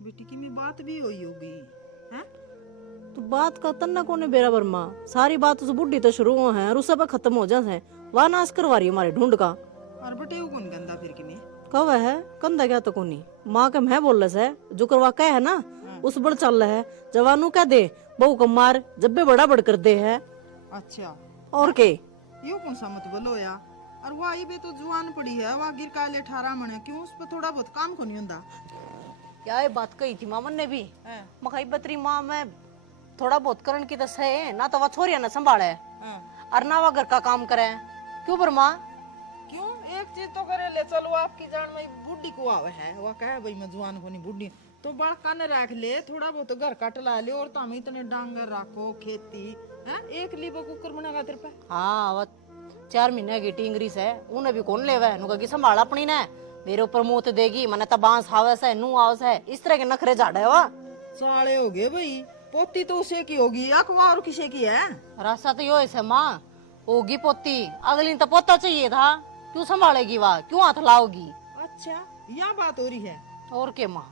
बेटी की में बात भी हुई होगी हैं? तो बात का तन्ना कोने बराबर माँ सारी बात उस बुढ़ी तो शुरू है और उस सब खत्म हो जाए वह नाश करवा रही हमारे ढूंढ का। और बटे वो कौन गंदा फिर की में कब है कंधा क्या तो कोनी माँ के मैं बोल रहा है जो करवा कह है ना उस बड़ चल रहा है जवानों कह दे बहू को मार जब भी बड़ा बड़ कर दे है। अच्छा और के यो कौन सा मत बोलो या और वह आई बे तो जुआन पड़ी है वह गिर का ले 18 मन है क्यों उस पर थोड़ा बहुत काम को नहीं होता। क्या ये बात कही थी मामन ने भी मखाई बतरी माँ मैं थोड़ा बहुत करण की तो सही ना तो वह छोरिया न संभाले और ना वह घर का काम करे क्यों पर माँ क्यों एक चीज तो करे ले चलो आपकी जान में बुढ़ी को आवे है वह कहे भाई मैं जुआन को नहीं बुढ़ी तो बड़ा कान रख ले थोड़ा बहुत घर काट ला ले और ताम इतने डांगर रखो खेती है एक लीबो कुकर बनागा तेरे पे। हाँ वह 4 महीने की टिंगरी से उन्हें भी कौन लेवे नुका की संभाल अपनी ने मेरे ऊपर मुंह तो देगी मैंने तो बांस हावे से नू आवे से इस तरह के नखरे झाड़े वा साले हो गए भाई पोती तो उसे की होगी या कुआं और किसे की है। रास्ता तो यो है माँ होगी पोती अगली तो पोता चाहिए था क्यों संभालेगी वह क्यों हाथ लाओगी। अच्छा यह बात हो रही है और के माँ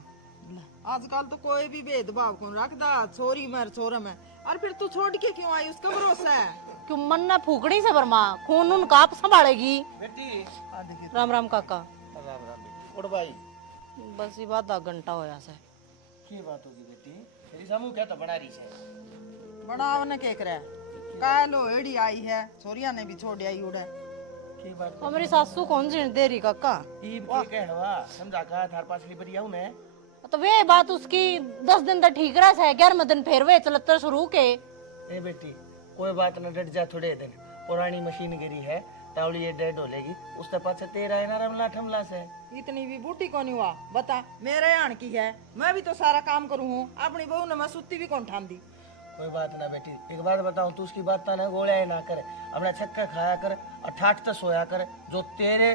आजकल तो कोई भी भेदभाव कौन रखदा छोरी मर छोरा में और फिर तू छोड़ के क्यों आई उसका भरोसा है क्यों मन न फूकनी से बरमा खून उन काप संभालेगी बेटी राम राम काका राम राम बेटी उड़ भाई बस ये बात 10 घंटा होया से की बात होगी बेटी तेरी समूह क्या तो बना रही है बड़ा ने के करे कालो एड़ी आई है छोरिया ने भी छोड़ आई उड़े की बात और मेरी सासू कौन सी दे रही काका ईब के कहवा समझा का थार पास लिबरी आऊं मैं तो वे बात उसकी 10 दिन तक ठीक रहा है 11वें दिन फिर वे चलते शुरू के ए बेटी कोई बात न डट जा थोड़े दिन पुरानी मशीन गिरी है तावली ये डेड होलेगी उसके पास तेरा है ना रमला ठमला से इतनी भी बूटी कौन हुआ बता मेरे आन की है मैं भी तो सारा काम करूँ हूँ अपनी बहू ने मैं सुत्ती भी कौन ठान दी। कोई बात ना बेटी एक बात बताऊं तू उसकी बात ना गोलिया ना करे अपना छक्का खाया कर और ठाट तो सोया कर जो तेरे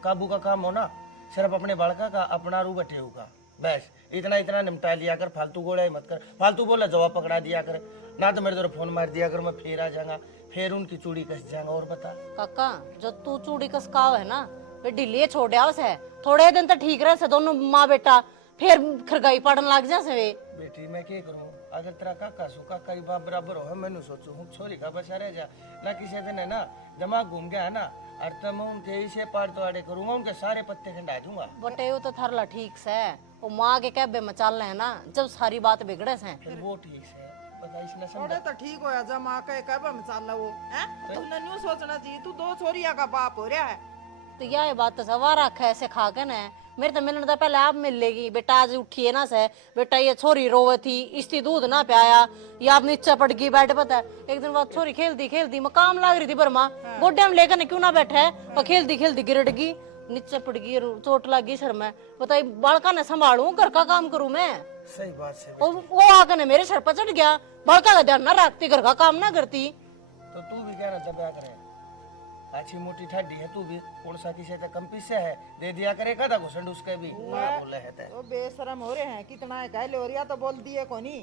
काबू का काम हो ना सिर्फ अपने बड़का का अपना रू बटे का बस इतना इतना निपटा लिया कर फालतू गोलिया मत कर फालतू बोला जवाब पकड़ा दिया कर ना तो मेरे तरफ फोन मार दिया कर मैं फिर आ जाऊंगा फिर उनकी चूड़ी कस जाऊंगा। और बता काका जो तू चूड़ी कसकाव है ना वे ढीलिए छोड़े से थोड़े दिन तक ठीक रहे से दोनों माँ बेटा फिर खरगाई पड़न लग जा से वे बेटी मैं क्या करूं अगर तेरा काका सु काका बाप बराबर हो मैंने सोचू हूँ छोरी का बचा रह जा ना किसी दिन है ना दिमाग घूम गया है ना और तब मैं उनके इसे पार तो आड़े करूंगा उनके सारे पत्ते खंडा दूंगा। बटे वो तो थरला ठीक से वो माँ के कहबे मचाल है ना जब सारी बात बिगड़े से फिर वो ठीक है बता इसने थोड़े समझा तो ठीक होया जब माँ कहे कब हम चल वो हैं तूने न्यू सोचना चाहिए तू 2 छोरिया का बाप हो रहा है। तो यह बात तो सवा रखा है ऐसे खा के ना मेरे तो मिलने तो पहले आप मिल लेगी बेटा आज उठी है ना से बेटा ये छोरी रोवे थी इसकी दूध ना प्याया ये आप नीचे पड़ गई बैठ पता है एक दिन बाद छोरी खेलती मैं काम लाग रही थी बरमा गोड्या में लेकर क्यों ना बैठे और खेलती गिरट गई नीचे पड़ गई चोट लग गई सर में बताइए बालका ने संभालू घर का काम करूं मैं सही बात से वो आकर ने मेरे सर पर चढ़ गया बालका का ध्यान ना रखती घर का काम ना करती तो तू भी क्या ना दबा करे अच्छी मोटी ठाडी है तू भी कौन सा किसी तक कम पीछे है दे दिया करे कदा घुसंड उसके भी ना बोले है तो बेशरम हो रहे हैं कितना है कहले हो रिया तो बोल दिए कोनी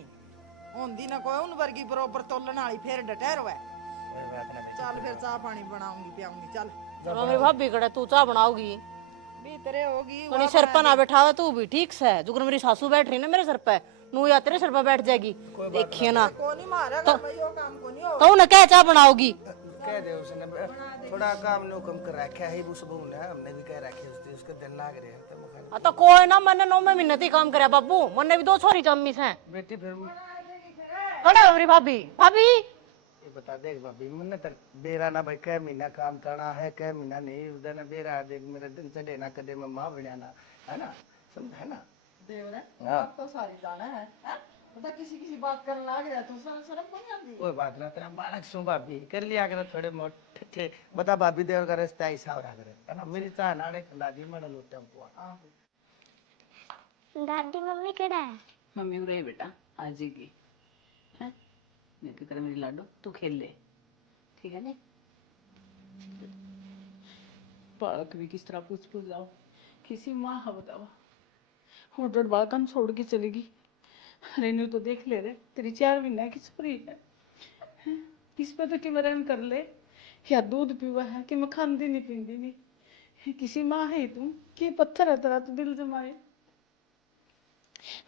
उन दिन कोई उन वर्गी बरोबर तोलन वाली फिर डटेर हुआ कोई बात ना बेटी चल फिर चाय पानी बनाऊंगी पियाऊंगी चल मेरी भाभी कड़े तू चाह बनाओगी भीतरे होगी कहीं सर पर ना बैठावे तू भी ठीक से जुगर मेरी सासू बैठ रही ना मेरे सर पे नू या तेरे सर पे बैठ जाएगी देखिए ना कोनी मारेगा मैं यो काम कोनी हो तो ना क्या चाह बनाओगी कह दे उसने थोड़ा काम नो कम कर रखा है उस बहू ने हमने भी कह रखे उसके दिन लाग रहे हैं तो मुखर तो कोई ना मैंने 9 महीने ही काम करे बाबू मैंने भी 2 छोरी जम्मी से बेटी फिर खड़ा हो मेरी भाभी भाभी ये बता देख भाभी मैंने तो बेरा ना भाई कै महीना काम करना है कै महीना नहीं उधर ना बेरा देख मेरे दिन चढ़े ना कदे में माँ बढ़िया है ना समझ है ना देवरे हाँ तो सारी जाना है पता किसी बात करने लग गया तू शर्म नहीं आती। कोई बात ना तेरा बालक सु भाभी कर लिया कर थोड़े मोटे थे बता भाभी देवर का रास्ता ऐसा हो रहा करे है ना मेरी चाह नाड़े खिला दी मैंने लोटे हमको दादी मम्मी केड़ा है मम्मी उरे बेटा आ जाएगी है मैं क्या कर मेरी लाडो तू खेल ले ठीक है ने बालक भी किस तरह पूछ जाओ किसी माँ हा बताओ होटल बालकन छोड़ के चलेगी रेनू तो देख ले रे तेरी 4 महीना की छोरी है इस पर तो कि मरण कर ले या दूध पीवा है कि मैं खांदी नहीं पींदी नहीं किसी माँ है तुम कि पत्थर है तेरा तो दिल जमाए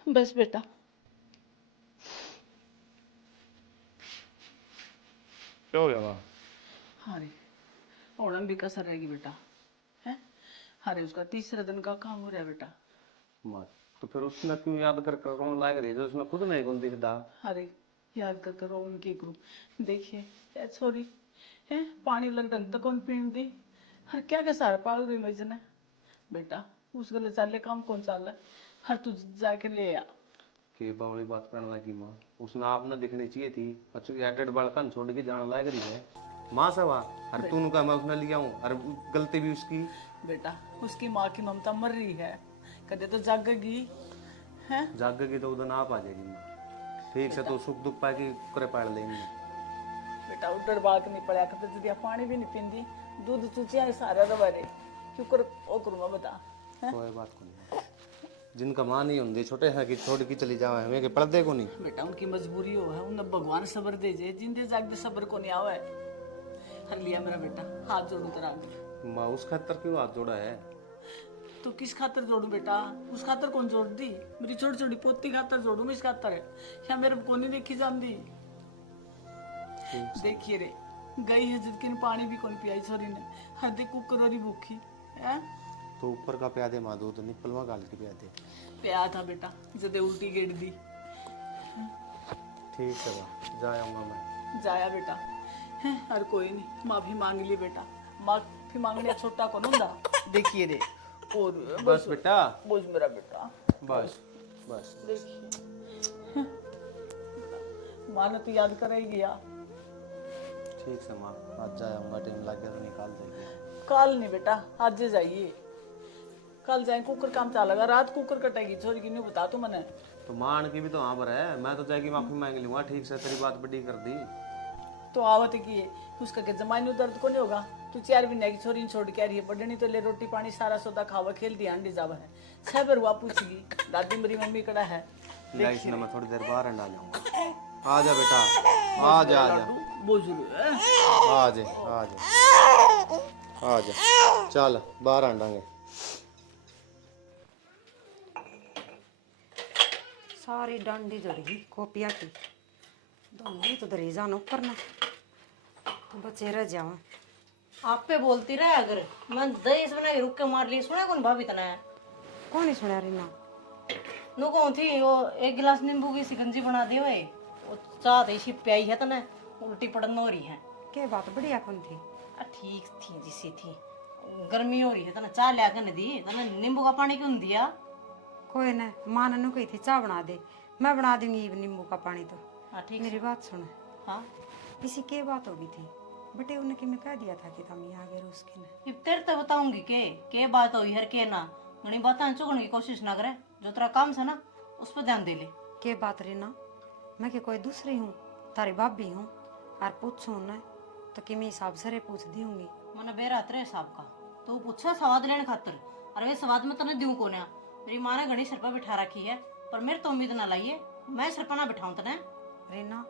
बस बेटा। क्या हो गया वहाँ? अरे ओणम भी कसर रहेगी बेटा, है? अरे उसका तीसरे दिन का काम हो रहा है बेटा। माँ, तो फिर उसने क्यों याद कर कर रोने लाग रही है जो उसने खुद नहीं कौन दिखता? अरे याद कर करो उनकी ग्रुप देखिए क्या छोरी है, पानी लग ढंग तक कौन पीन दी। हर क्या क्या सारा पाल रही वजन है बेटा, उस गले चाले काम कौन चाल हर तू जाके ले आ। कि बावली बात करने लगी माँ, उसने आप ना दिखनी चाहिए थी। अच्छा एटेड बालकन छोड़ के जाने लाग रही है माँ सवा। अरे तू का मैं उसने लिया हूँ, अरे गलती भी उसकी। बेटा उसकी माँ की ममता मर रही है, कदे तो जागेगी है। जागेगी तो उधर आप आ जाएगी माँ। ठीक से तो सुख दुख पाएगी करे पाड़ लेंगे। बेटा उधर बात नहीं पड़ा करते दिया, पानी भी नहीं पींदी, दूध चूचिया सारा दबारे क्यों कर ओ करूँगा बता है? कोई बात को नहीं, जिनका माँ नहीं होंगे छोटे हैं कि छोड़ के चली जावा हमें के पर्दे को नहीं। बेटा उनकी मजबूरी हो है, उन्हें भगवान सबर दे जे, जिंदे जागदे सबर को नहीं आवे। हर लिया मेरा बेटा, हाथ जोड़ू तेरा आगे। माँ उस खातर क्यों हाथ जोड़ा है? तो किस खातर जोड़ू बेटा, उस खातर कौन जोड़ दी? मेरी छोटी छोटी पोती खातर जोड़ू मैं, इस खातर है या मेरे को नहीं देखी जाती। देखिए रे गई है जिसके पानी भी कौन पियाई छोरी ने, हर दे कुकर और भूखी है। तो ऊपर का प्यादे माँ दूध निप्पल में गाल के प्यादे प्या था बेटा जदे उल्टी गेट दी। ठीक है बा जाया मैं जाया बेटा हैं, हर कोई नहीं माफी मांग ली बेटा, माफी मांगने छोटा कौन होता। देखिए रे और बस बेटा बोझ मेरा बेटा बस बस देखिए मानो तो याद करेगी यार। ठीक है माँ आज जाऊंगा, टाइम लग गया तो निकाल देगी। कल नहीं बेटा आज जाइए, कल जाए कुकर काम चलेगा, रात कुकर कटेगी छोरी की नहीं बता तू मैंने। तो मान की भी तो हाँ पर है, मैं तो जाएगी माफी मांग लूंगा। ठीक से तेरी बात बड़ी कर दी तो आवत की है उसका के जमाई दर्द को नहीं होगा। तू 4 महीने की छोरी छोड़ के आ रही है, पढ़नी तो ले रोटी पानी सारा सौदा खावा खेल दिया अंडी जावा है। 6 बार हुआ पूछेगी दादी मेरी मम्मी कड़ा है। लाइस ना मैं थोड़ी देर बाहर अंडा जाऊंगा। आ जा बेटा आ जा आ जा बोझलू आ जा आ जा आ जा चल बाहर अंडांगे। सारी डंडी जड़गी कॉपिया की दोनों तो दरेजा नो करना तो बचे रह जावा। आप पे बोलती रहे अगर मैं दही बना के रुक के मार ली, सुना कौन भाभी तना है? कौन ही सुना रही ना नु कौन थी वो 1 गिलास नींबू की सिकंजी बना दी हुए, वो चाह दे सी प्याई है तना उल्टी पड़न हो रही है। के बात बढ़िया कौन थी? ठीक थी जिसी थी, गर्मी हो रही है तना चाह लिया कर दी, तना नींबू का पानी क्यों दिया? कोई न माँ ने कही थी चाय बना दे, मैं बना दूंगी नींबू का पानी। तो हाँ ठीक मेरी बात सुन, हाँ इसी के बात होगी थी बटे उन्हें कि मैं कह दिया था कि तुम यहाँ गए उसके ने। अब तेरे तो बताऊंगी के बात हुई हर के ना घनी बातें चुगने की कोशिश ना करे, जो तेरा काम है ना उस पर ध्यान दे ले। के बात रे ना, मैं के कोई दूसरी हूँ तारी भाभी हूँ और पूछूँ न तो कि मैं हिसाब से रे पूछ दी हूँगी। मैंने बेरा तेरे हिसाब का तो पूछा स्वाद लेने खातर, और वे स्वाद में तने दूं कोने। मेरी माँ ने घड़ी सिर पर बिठा रखी है, पर मेरे तो उम्मीद ना लाइए मैं सिर पर ना बिठाऊं तने। रीना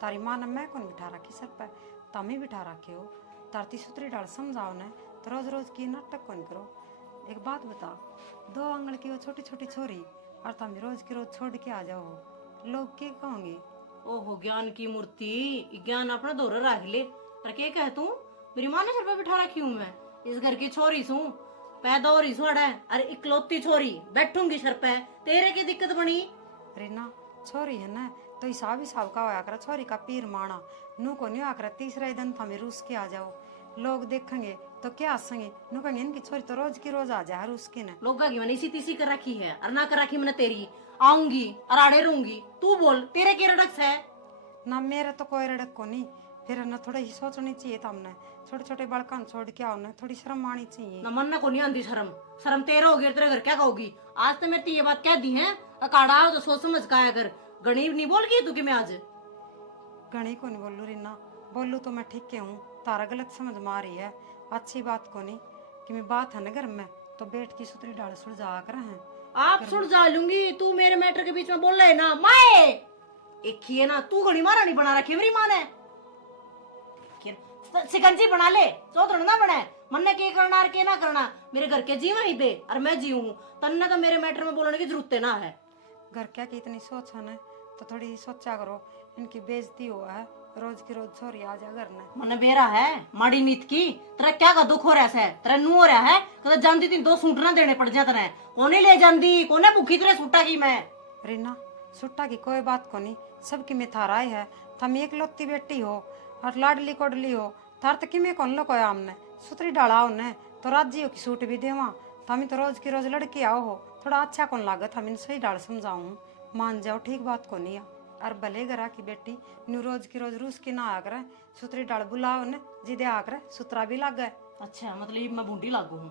तारी माँ ने मैं कौन बिठा रखी सर पर, तम ही बिठा रखे हो। तारती सूत्री डाल समझाओ न तो रोज रोज की नाटक कौन करो। एक बात बता, 2 आंगल की वो छोटी छोटी छोरी और तुम रोज की रोज छोड़ के आ जाओ, लोग क्या कहोगे? ओहो ज्ञान की मूर्ति, ज्ञान अपना दौर रख ले। और क्या कह तू मेरी माँ ने सिर पर बिठा रखी हूँ, मैं इस घर की छोरी सू, पैदा हो रही सोड़ा है, अरे इकलौती छोरी बैठूंगी सर पे, तेरे की दिक्कत बनी? रीना छोरी है ना तो हिसाब हिसाब का होया कर, छोरी का पीर माना नू को नहीं आकर तीसरा दिन था मैं रूस के आ जाओ, लोग देखेंगे तो क्या हंसेंगे, नू कहेंगे इनकी छोरी तो रोज की रोज आ जाए रूस की ने। लोग की मैंने इसी तीसी कर रखी है, और ना कर रखी मैंने तेरी, आऊंगी और आड़े रहूंगी। तू बोल तेरे क्या रड़क है? ना मेरे तो कोई रड़क को नहीं, फिर ना थोड़ा ही सोचनी चाहिए तुमने, छोटे छोटे बड़कान छोड़ के आओ ना, थोड़ी शर्म आनी चाहिए। न मन को नहीं आंदी शर्म, शर्म तेरे होगी तेरे घर क्या कहोगी? आज तो मेरी ये बात कह दी है, अकाड़ा तो सोच समझ का अगर गणीब नहीं बोल गई तू कि मैं आज गणी को नहीं बोलू रीना, बोलू तो मैं ठीक के हूँ, तारा गलत समझ में आ रही है। अच्छी बात को नहीं कि मैं बात है ना घर में तो बेट की सुतरी डाल सुलझा कर हैं। आप सुलझा लूंगी, तू मेरे मैटर के बीच में बोल रहे ना माए। एक ही है ना तू घड़ी मारा नहीं बना रखी मेरी माँ ने, सिकंजी बना ले चौधर ना बना मन ने के करना और के ना करना, मेरे घर के जीव ही दे और मैं जीव हूँ, तन्ने तो मेरे मैटर में बोलने की जरूरत ना है। घर क्या की इतनी सोच है ना, तो थोड़ी सोचा करो। इनकी बेइज्जती हुआ है, रोज की रोज छोरी आ जा घर ने। मने बेरा है माड़ी नीत की। तेरा क्या का दुख हो रहा है? तेरा नू हो रहा है कदा जानती तीन 2 सूट ना देने पड़ जाते रहे। कोने ले जांदी कोने भूखी तेरे सूटा की मैं। रीना सुट्टा की कोई बात को नहीं, सबकी में थारा ही है। थम एक लौती बेटी हो और लाडली कोडली हो, थार तक में कौन लो कोई आमने सुतरी डाला उन्हें तो राज्य हो की सूट भी देवा। थमी तो रोज की रोज लड़की आओ हो, थोड़ा अच्छा कौन लागत। हम इन सही डाल समझाऊं, मान जाओ ठीक बात को नहीं। और भले गरा की बेटी न्यू रोज की रोज रूस की ना आकर सुतरी डाल बुलाओ ने जिदे आकर सुतरा भी लग गए। अच्छा मतलब मैं बूंदी लागू हूँ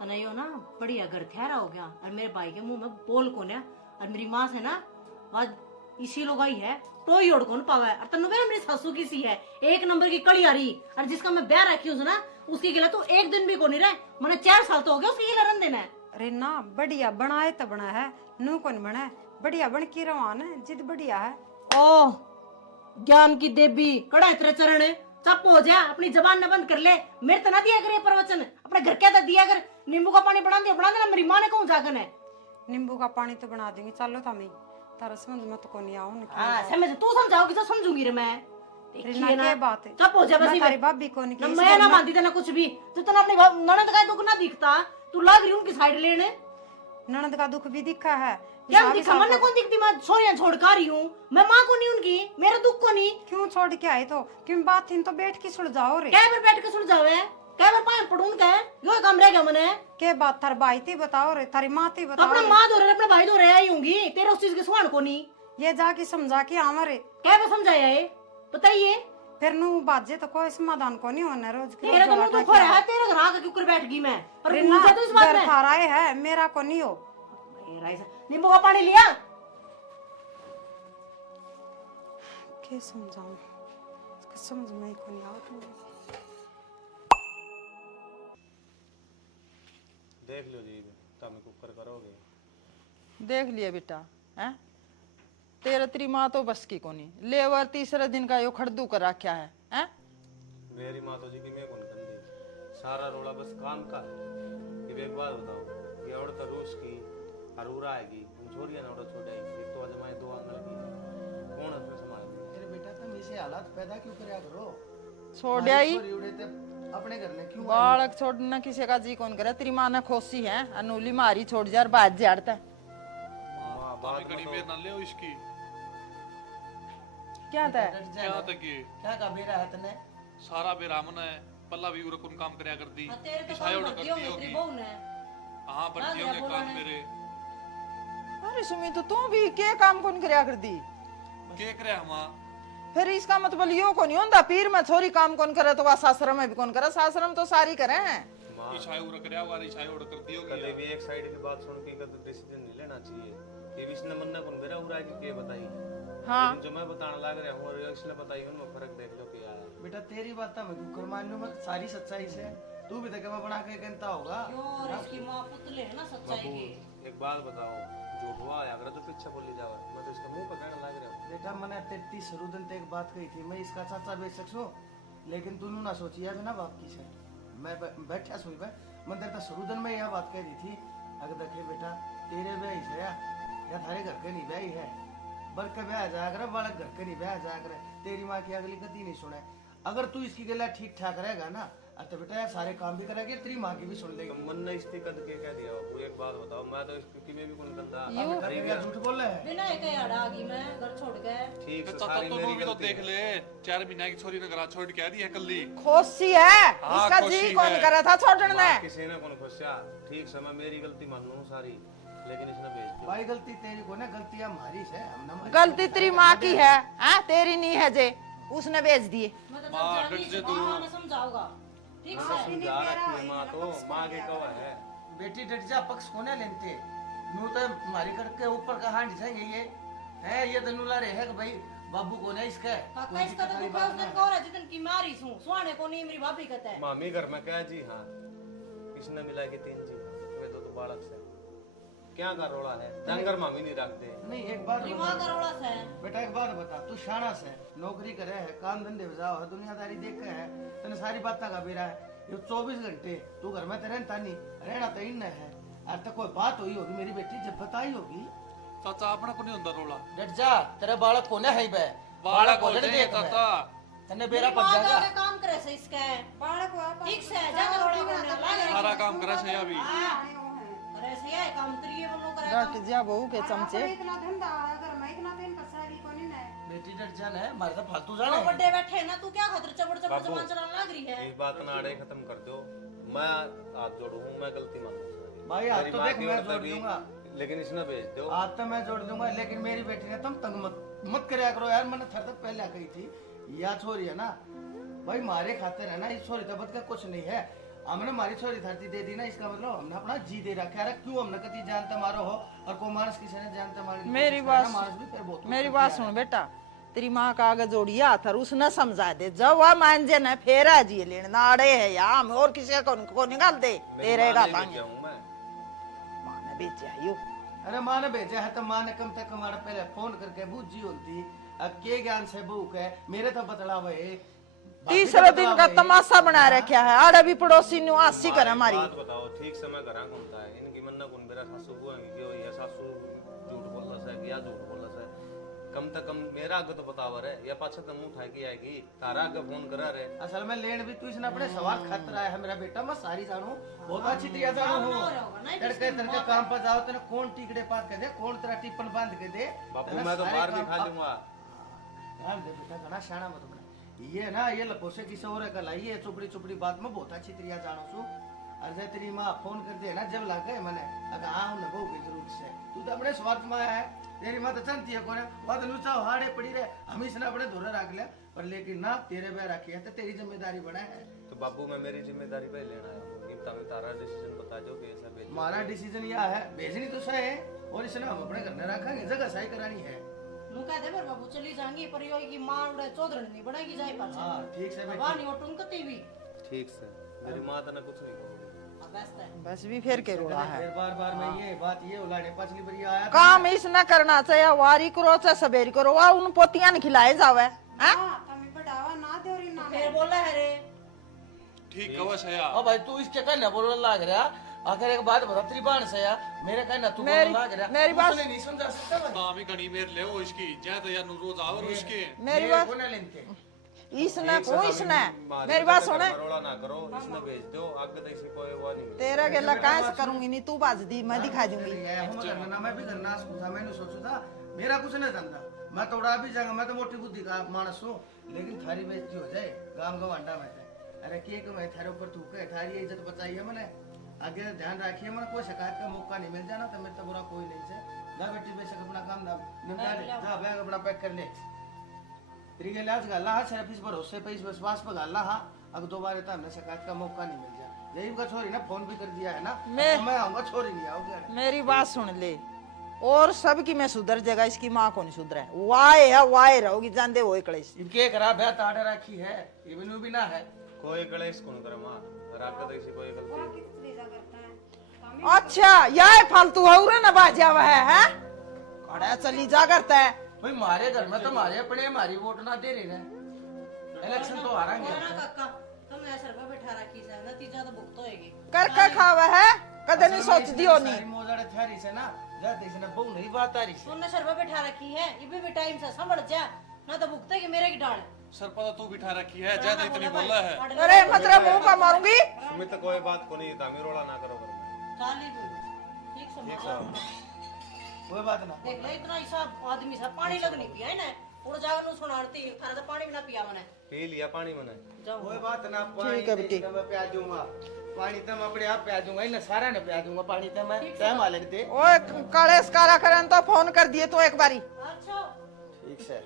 तना यो ना बढ़िया घर ठहरा हो गया। और मेरे भाई के मुंह में बोल कौन है? और मेरी माँ से ना आज इसी लोग आई है तो ही ओढ़ कौन पावा है। और तनु मेरी सासू की सी है एक नंबर की कड़ी आ रही। और जिसका मैं ब्याह रखी हूँ ना उसकी गिला तो एक दिन भी को नहीं रहे। मैंने 4 साल तो हो गया उसकी गिला रन देना है। अरे ना बढ़िया बनाए तो बना है, नू कौन बना है? बढ़िया बन की रवान है, जिद बढ़िया है। ओ ज्ञान की देवी कड़ा तेरे चरण है, चुप हो जा अपनी जबान न बंद कर ले। मेरे तो ना दिया करे प्रवचन, अपने घर क्या दिया कर। नींबू का पानी बना देना मेरी माँ ने कहूँ जाकर है। नींबू का पानी तो बना दूंगी, चलो थमी तारा समझ में तो कोनी आओ ना। समझ तू समझाओगी तो समझूंगी रे मैं। रीना क्या बात है? चुप हो जा बस। मैं तारी भाभी को नहीं ना मैं ना मानती ना कुछ भी। तू तो ना अपनी ननद का दुख ना दिखता, तू लग रही उनकी साइड लेने। ननद का दुख भी दिखा है। क्या दिखा? मन कौन दिखती? मैं छोरियां छोड़ कर रही हूँ, मैं माँ को नहीं उनकी, मेरा दुख को नहीं। क्यों छोड़ के आए? तो क्यों बात थी तो बैठ के सुलझाओ रे। क्या बार बैठ के सुन जावे, क्या बार पाए पड़ून के यो काम रह गया मने। के बात थार भाई थी बताओ रे, थारी माँ थी तो बताओ अपने रे। माँ दो रहे अपने भाई दो रहे आई होंगी, तेरे उस चीज के सुहान को नहीं। ये जाके समझा के आवे। क्या मैं समझाया है बताइए? फिर नू बाजे तो कोई समाधान को नहीं होना रोज के तेरा तो मुंह दुख हो रहा है, तेरे घर आके क्यों कर बैठ गई मैं? पर मुझे तो इस बात में थारा है, मेरा को नहीं हो। नींबू का पानी लिया। क्या समझाऊं, समझ में को नहीं आओ तुम। देख लो जी तम कुकर करोगे। देख लिया बेटा हैं, तेरे तेरी माँ तो बस की कोनी लेवर तीसरे दिन का यो खड़दू कर रखा है हैं? मेरी माँ तो जी की मैं कौन कंदी सारा रोला बस काम का है। कि एक बात बताओ, ये औरत रूस की अरूरा आएगी उन छोरियां ना औरत छोड़ेगी। एक तो अजमाए 2 आंगल की कौन उसमें संभालेगी? अरे बेटा तुम ऐसे हालात पैदा क्यों करया करो? छोड़ आई अपने घर में क्यों बालक छोड़ना किसी का जी कौन करे। तेरी माँ ने खोसी है अनूली मारी छोड़ जा बात जाड़ता है। क्या था क्या तक ये क्या का बेरा है तने? सारा बेरामन है पल्ला भी उरकुन काम करया कर दी ईसाई उड़ करती होगी। हां बढ़ती होंगे काम मेरे। अरे सुमी तो तू भी के काम कौन करया कर दी? के करे हमा? फिर इसका मतलब यो को नहीं होता पीर में छोरी काम कौन करे तो वह सासरम में भी कौन करे? सासरम तो सारी करे हैं। ईसाई उड़ करया होगा, ईसाई उड़ करती होगी। कभी भी एक साइड की बात सुन के कभी डिसीजन नहीं लेना चाहिए। ये इसने मन्ना कौन मेरा उड़ा के बताई। हाँ जो मैं बताने लग रहा हूँ और इसने बताई उनमें फर्क देख लो क्या है। बेटा तेरी बात मैं क्यों कर मान लूं? मैं सारी सच्चाई से तू भी तो बना के कहता होगा। और इसकी माँ पुतले है ना सच्चाई की। एक बात बताओ, जो हुआ है अगर तो पीछे बोली जाओ मैं तो इसके मुंह पे कहने लग रहा हूँ। बेटा मैंने 33 रुदन तक एक बात कही थी, मैं इसका चाचा बेच सकूं, लेकिन तूने ना सोची है बिना बाप की से। मैं बैठा सुई पे मैं तेरे सरुदन में यह बात कह दी थी, अगर देखे बेटा तेरे ब्याह से या थारे घर के नहीं ब्याह है, बर के ब्याह जाया करे, बालक घर के नहीं ब्याह जाया करे। तेरी माँ की अगली गति नहीं सुने। अगर तू इसकी गला ठीक ठाक रहेगा ना तो बेटा यार सारे काम भी करेगी, तेरी माँ की भी सुन लेगी। तो मन ने इसकी कद के कह दिया वो एक बात बताओ, मैं तो इसकी में भी कौन गंदा बेटा झूठ बोल रहे हैं। बिना एक यार आ गई मैं घर छोड़ के। ठीक से चाचा सारी तो मेरी भी तो गलती देख ले 4 महीने की छोरी ने घर छोड़ के आ दी है कल्ली। खोसी है हाँ, इसका जी खोसी कौन है। करा था छोड़ने ने? किसी ने कौन खुशिया ठीक समय मेरी गलती मान लूं सारी, लेकिन इसने भेज दिया। भाई गलती तेरी को ना, गलती हमारी से, हम ना गलती तेरी माँ की है हाँ? तेरी नहीं है जे उसने बेच दिए। मैं तो माँ, जब डट जे जानी तू। माँ ने समझाऊगा ठीक हाँ, से। समझा रखी है माँ तो माँ के कवा है। बेटी डट जा पक्ष कोने लेते नू तो हमारी करके ऊपर का हांड जाएंगे ये है, ये तो नूला रहे है कि भाई बाबू को नहीं इसका काका इसका तो दुख है उस दिन कहो रहा जितन की मारी सू सुहाने को नहीं मेरी भाभी कहता है। मामी घर में क्या जी हाँ किसने मिला के 3 जी वे तो बालक से क्या कर रोड़ा है डंगर मामी नहीं रखते। नहीं एक बात तेरी बता माँ का रोड़ा से बेटा, एक बात बता, तू शाना से नौकरी करे है, काम धंधे बजाओ है, दुनियादारी देख के है, तेने सारी बातें का बेरा है। ये 24 घंटे तू घर में तेरे नहीं रहना तो इन है। आज तक कोई बात हुई होगी मेरी बेटी जब बताई होगी चाचा अपना को नहीं होता रोला डट जा, तेरा बालक कोने है बे, बालक हो डट जाए देख चाचा तने बेरा मेरी पड़ माँ जाएगा। का काम करे से इसका है बालक हुआ पास ठीक से जाकर रोड़ा करने लगा सारा काम करे से अभी अरे से है काम तरिए बोलो करे डट जा बहू के चमचे। इतना धंधा अगर मैं इतना दिन पर सारी को नहीं है बेटी डट जा ना, मारे तो फालतू तो जाने। बड़े बैठे ना तू क्या खातिर चबड़ चबड़ बाबू, जबान चलाने लग रही है ये बात ना आड़े खत्म कर दो। मैं हाथ जोड़ू हूँ, मैं गलती मानूंगा भाई हाथ मेरी तो माँ देख की मैं औरत जोड़ भी, दूंगा, लेकिन इसने भेज दो। आज तो मैं जोड़ दूंगा, लेकिन मेरी बेटी ने तुम तंग मत करया करो यार। मैंने थर तक पहले कही थी या छोरी है ना भाई मारे खातिर है ना, इस छोरी तबत का कुछ नहीं है। हमने हमारी छोरी धरती दे दी ना, इसका मतलब हमने अपना जी दे रखा है। क्यों हमने कति जानते मारो हो और को मानस किसी ने जानते मारो। मेरी बात सुन बेटा, तेरी माँ का आगे जोड़िया था उसने समझा दे, जब वह मान जे न फेर आ जी लेने ना अड़े है या हम और किसी को निकाल दे तेरे का तांगे माँ ने बेचा यो। अरे माँ ने भेजा है तो माँ ने कम तक हमारा पहले फोन करके बूझी होती। अब के ज्ञान से भूख है मेरे तो बतला भाई तीसरे दिन का तमाशा बना रखा है। आड़े भी पड़ोसी नु आसी कर हमारी। बात बताओ ठीक समय करा घूमता है इनकी मन्ना कौन मेरा सासू बुआ की क्यों या सासू झूठ बोलना है कि या झूठ बोलना है। कम से कम मेरा आगे तो बतावर है या पाछा तो मुंह उठा के आएगी तारा आगे फोन करा रहे। असल में लेन भी तू इसने अपने सवाल खातर आया है मेरा बेटा। मैं सारी जानू बहुत अच्छी तरह जानू हूँ। तड़के तड़के काम पर जाओ तेने कौन टिकड़े पात के दे, कौन तेरा टिप्पण बांध के दे। बापू मैं तो बाहर भी खा लूंगा। ध्यान दे बेटा, घना शाना मत बना। ये ना ये लपोसे किसे और कल आई है चुपड़ी चुपड़ी बात में बहुत अच्छी तरह जानू छू। अरे तेरी माँ फोन कर दे ना जब लग गए मैंने अगर हाँ उन्हें बहु की जरूरत से तू तो अपने स्वार्थ में आया है। तेरी माँ तो चलती है कौन बात लूचा हाड़े पड़ी रहे हम इसने अपने धोरे रख लिया पर लेकिन ना तेरे पे रखी है तो तेरी जिम्मेदारी बना है। तो बाबू मैं मेरी जिम्मेदारी पे लेना है तारा डिसीजन बता दो कि ऐसा भेज। हमारा डिसीजन यह है भेजनी तो सही है और इसने हम अपने घर में रखेंगे जगह सही करानी है। नु कह दे पर बाबू चली जाएंगी पर यो की मां उड़े चौधरन नहीं बनेगी जाए पाछे हाँ ठीक से बेटी। वानी और टुनकती भी ठीक से मेरी माँ तो ना कुछ नहीं कहोगी। बस भी फेर के रोड़ा है। फिर बार बार मैं ये बात ये उलाड़े पछली बार ये आया काम इस न करना चाहिए, वारी करो चाहे सवेरी करो, वह उन पोतियां न खिलाए जावे हैं? तमी बढ़ावा ना दे और ना फिर बोला है रे ठीक कवश है ओ भाई तू इसके कहना बोलने लग रहा। आखिर एक बात बता त्रिबान से या मेरे कहना तू बोलने लग रहा। मेरी बात उसने नहीं समझा सकता मैं। मां भी घनी मेर ले वो इसकी जय तो यार रोज आवर उसके मेरी बात कोने लेंगे इसने को इसने मेरी बात सुने रोला ना करो इसने भेज दो आगे तो इसी कोई वो नहीं। तेरा गेला काहे से करूंगी नहीं, तू बाज दी मैं दिखा दूंगी। हम करना मैं भी करना सोचा मैंने सोचा था मेरा कुछ नहीं जानता मैं तो उड़ा भी जाऊंगा। मैं तो मोटी बुद्धि का मानस हूँ लेकिन थारी बेइज्जती हो जाए गांव गवांडा में। अरे के मैं थारे ऊपर थूके थारी इज्जत बचाई है मैंने आगे ध्यान रखिए। मैंने कोई शिकायत का मौका नहीं मिल जाना तो मेरे तो बुरा कोई नहीं से जा बेटी बेशक अपना काम निपटा ले जा बैग अपना पैक कर ले। तेरी के लाज गाला हा सिर्फ इस भरोसे पे इस विश्वास पे गाला हा अगर दोबारा तो हमने शिकायत का मौका नहीं मिल जाए। यही का छोरी ना फोन भी कर दिया है ना मैं आऊंगा छोरी नहीं आओगे। मेरी बात सुन ले और सब की मैं सुधर जाएगा, इसकी माँ को नहीं सुधरा है। वाए है वाए रहोगी जानते वो कलेश इनके करा ब्याह ताड़े रखी है इवनु भी ना है कोई कलेश कौन करे माँ रात को इसी कोई गलती। अच्छा यह फालतू है ना बाजा है कड़ा चली जा करता है। भाई मारे घर में तो मारे अपने हमारी वोट ना दे रहे ना इलेक्शन तो आ रहा ना है। काका तुमने ऐसा रुपया बैठा रखी है नतीजा तो भुगतो होएगी कर खावा है कदे नहीं सोच दियो नहीं। सारी मोजाड़े थारी से ना जाते से ना बहु नहीं बात आ रही से। तुमने सरवा बैठा रखी है ये भी टाइम से संभल जा ना तो भुगते कि मेरे की डाल सर पता तू बिठा रखी है ज्यादा इतनी बोला है। अरे मतलब मुंह पर मारूंगी। सुमित तो कोई बात को नहीं तामी रोला ना करो घर में। चाली ठीक समझ कोई बात ना देख ले इतना हिसाब आदमी सा पानी लगनी पिया है ना उड़ जाकर नु सुनाती थारा तो पानी भी ना पिया मैंने पी लिया पानी मैंने। जाओ कोई बात ना पानी ठीक है बेटी। मैं प्या दूंगा पानी तो मैं अपने आप प्या दूंगा इन सारा ने प्या दूंगा पानी तो मैं टाइम आ लगते। ओए कलेश कारा करन तो फोन कर दिए तो एक बारी। अच्छा ठीक से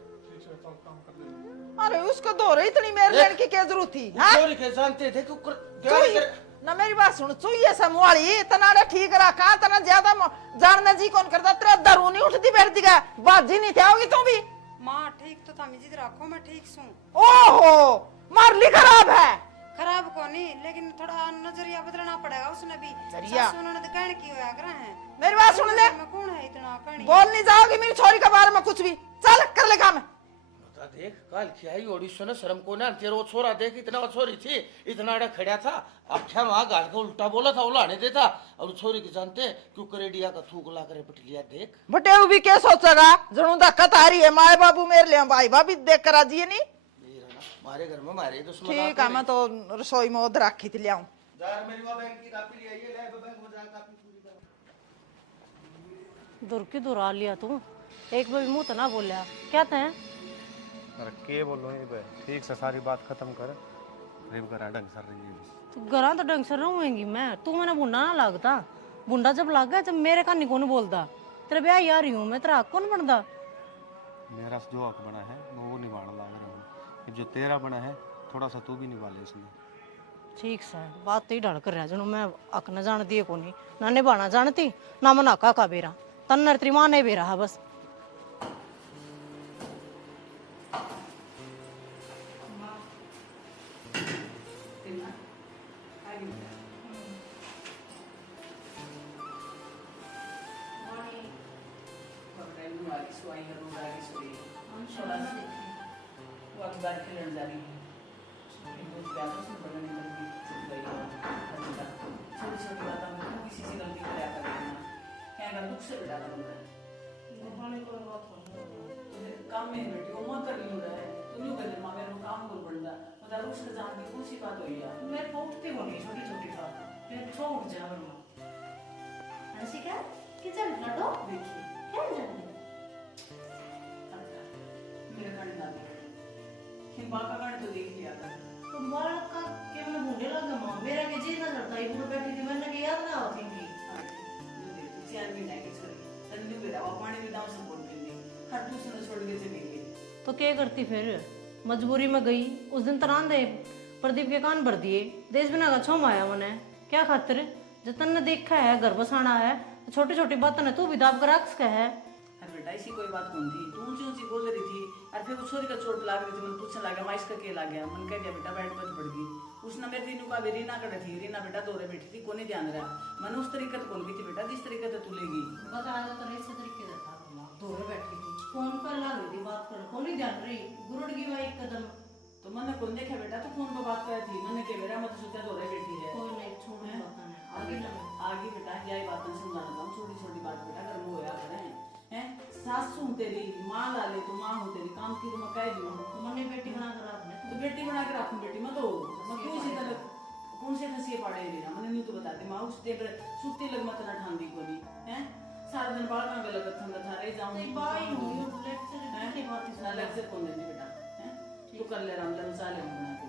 अरे उसको दो रही इतनी मेरे लेने की क्या जरूरत थी? हाँ चोरी के जानते थे कि क्या चुई ना मेरी बात सुन चुई समवाली इतना रे ठीक रखा तना ज्यादा जानने जी कौन करता तेरा दरू नहीं उठती बैठती का बाजी नहीं थे होगी तू भी। माँ ठीक तो तमी जिद रखो मैं ठीक सू ओहो मारली खराब है। खराब को नहीं लेकिन थोड़ा नजरिया बदलना पड़ेगा उसने भी नजरिया? सासू उन्होंने तो कहने की होया करा है मेरी बात सुन ले मैं कौन है इतना कहनी बोल नहीं जाओगी मेरी छोरी के बारे में कुछ भी। चल कर ले काम। देख काल क्या ही ओडी सुन शर्म को ना तेरे वो छोरा देख इतना छोरी थी इतना अड़ा खड़ा था आख्या वहां गाल का उल्टा बोला था उलाने देता और छोरी के जानते क्यों करेडिया का थूक ला करे पटलिया देख बटे वो भी क्या सोचेगा जनू धक्कत आ रही है माए बाबू मेरे लिए भाई भाभी देख कर राजी है नहीं मेरा ना मारे घर में मारे दुश्मन ठीक है मैं तो रसोई में उधर रखी थी ले आऊं यार मेरी मां बैंक की कापी ले आई है ले बैंक में जा कापी पूरी कर दूर की दूर आ लिया तू एक बार मुंह तो ना बोलिया क्या थे अरे के बोलो ये बे ठीक से सारी बात खत्म कर रेब करा ढंग से रही है तू घरा तो ढंग से रहूंगी मैं तू मैंने बुंडा ना लगता बुंडा जब लग गया जब मेरे का कौन बोलता तेरे ब्याह यार ही हूँ मैं तेरा हक कौन बनता मेरा जो हक बना है मैं वो निभाने लग रहा हूँ जो तेरा बना है थोड़ा सा तू भी निभा ले इसमें ठीक से बात तो ही ढल कर रहा जनो मैं हक न जानती है कोनी ना निभाना जानती ना मना का बेरा तन्नर तेरी मां ने बेरा बस काम में बेटी वो मत कर लियो रे तू न्यू कर ले मां मेरे काम बोल बंदा पता रुस के जान की कौन सी बात हुई है मैं उठती होनी छोटी छोटी बात फिर छोड़ जा वरना हंसिका किचन लडो देखिए क्या जाने मेरे कान ना कि बाका कान तो देख लिया था तो बालक का के मैं भूले लगा मां मेरा के जी ना करता ही पूरा बैठी थी मैंने के याद ना आती थी चार भी नहीं छोड़ी तन्नू बेटा वो पानी में दाव से बोल देंगे हर दूसरे छोड़ के चली गई तो क्या करती फिर मजबूरी में गई उस दिन तरान दे प्रदीप के कान भर दिए देश बिना का छोम आया मैंने क्या खातिर जतन ने देखा है घर बसाना है तो छोटी छोटी बातों ने तू भी दाब कर रख है अरे बेटा ऐसी कोई बात कौन थी तू ऊंची ऊंची बोल रही थी और फिर उस छोरी का चोट लग रही थी मैंने पूछने लगा माइस का के लग गया मन कह दिया बेटा बैठ बच पड़ गई उसने मेरे तीनों का भी रीना कर थी रीना बेटा दौरे बैठी थी कोने ध्यान रहा मैंने उस तरीके से कौन की थी बेटा जिस तरीके से तू लेगी बता तो ऐसे तरीके से था दौरे बैठी थी फोन पर लग रही थी बात कर कौन ही ध्यान रही गुरुड़ की वही एक कदम तो मैंने कौन देखा बेटा तो फोन पर बात कर थी मैंने कह बेटा मत सोचा दौरे बैठी है कोई नहीं छोड़ पता नहीं आगे लगे आगे बेटा यही बात मैं समझाना चाहूँ छोटी छोटी बात बेटा घर में होया करें हैं सासू तेरी माँ लाले तो माँ हो तेरी काम की तो मैं कह दी हूँ मने बेटी बना कर आपने तो बेटी बना के रखूं बेटी मैं तो मैं क्यों इसी तरह कौन से फंसी पड़े मेरा मैंने नहीं तो बता दे माँ उस टेबल सुत्ती लग मत ना ठांदी को नहीं हैं सारा दिन बाल का गलत थंगा था रह जाऊं नहीं बाई हूं ये लेक्चर की बात ना लेक्चर कौन देती बेटा हैं तू कर ले राम लम साले बना के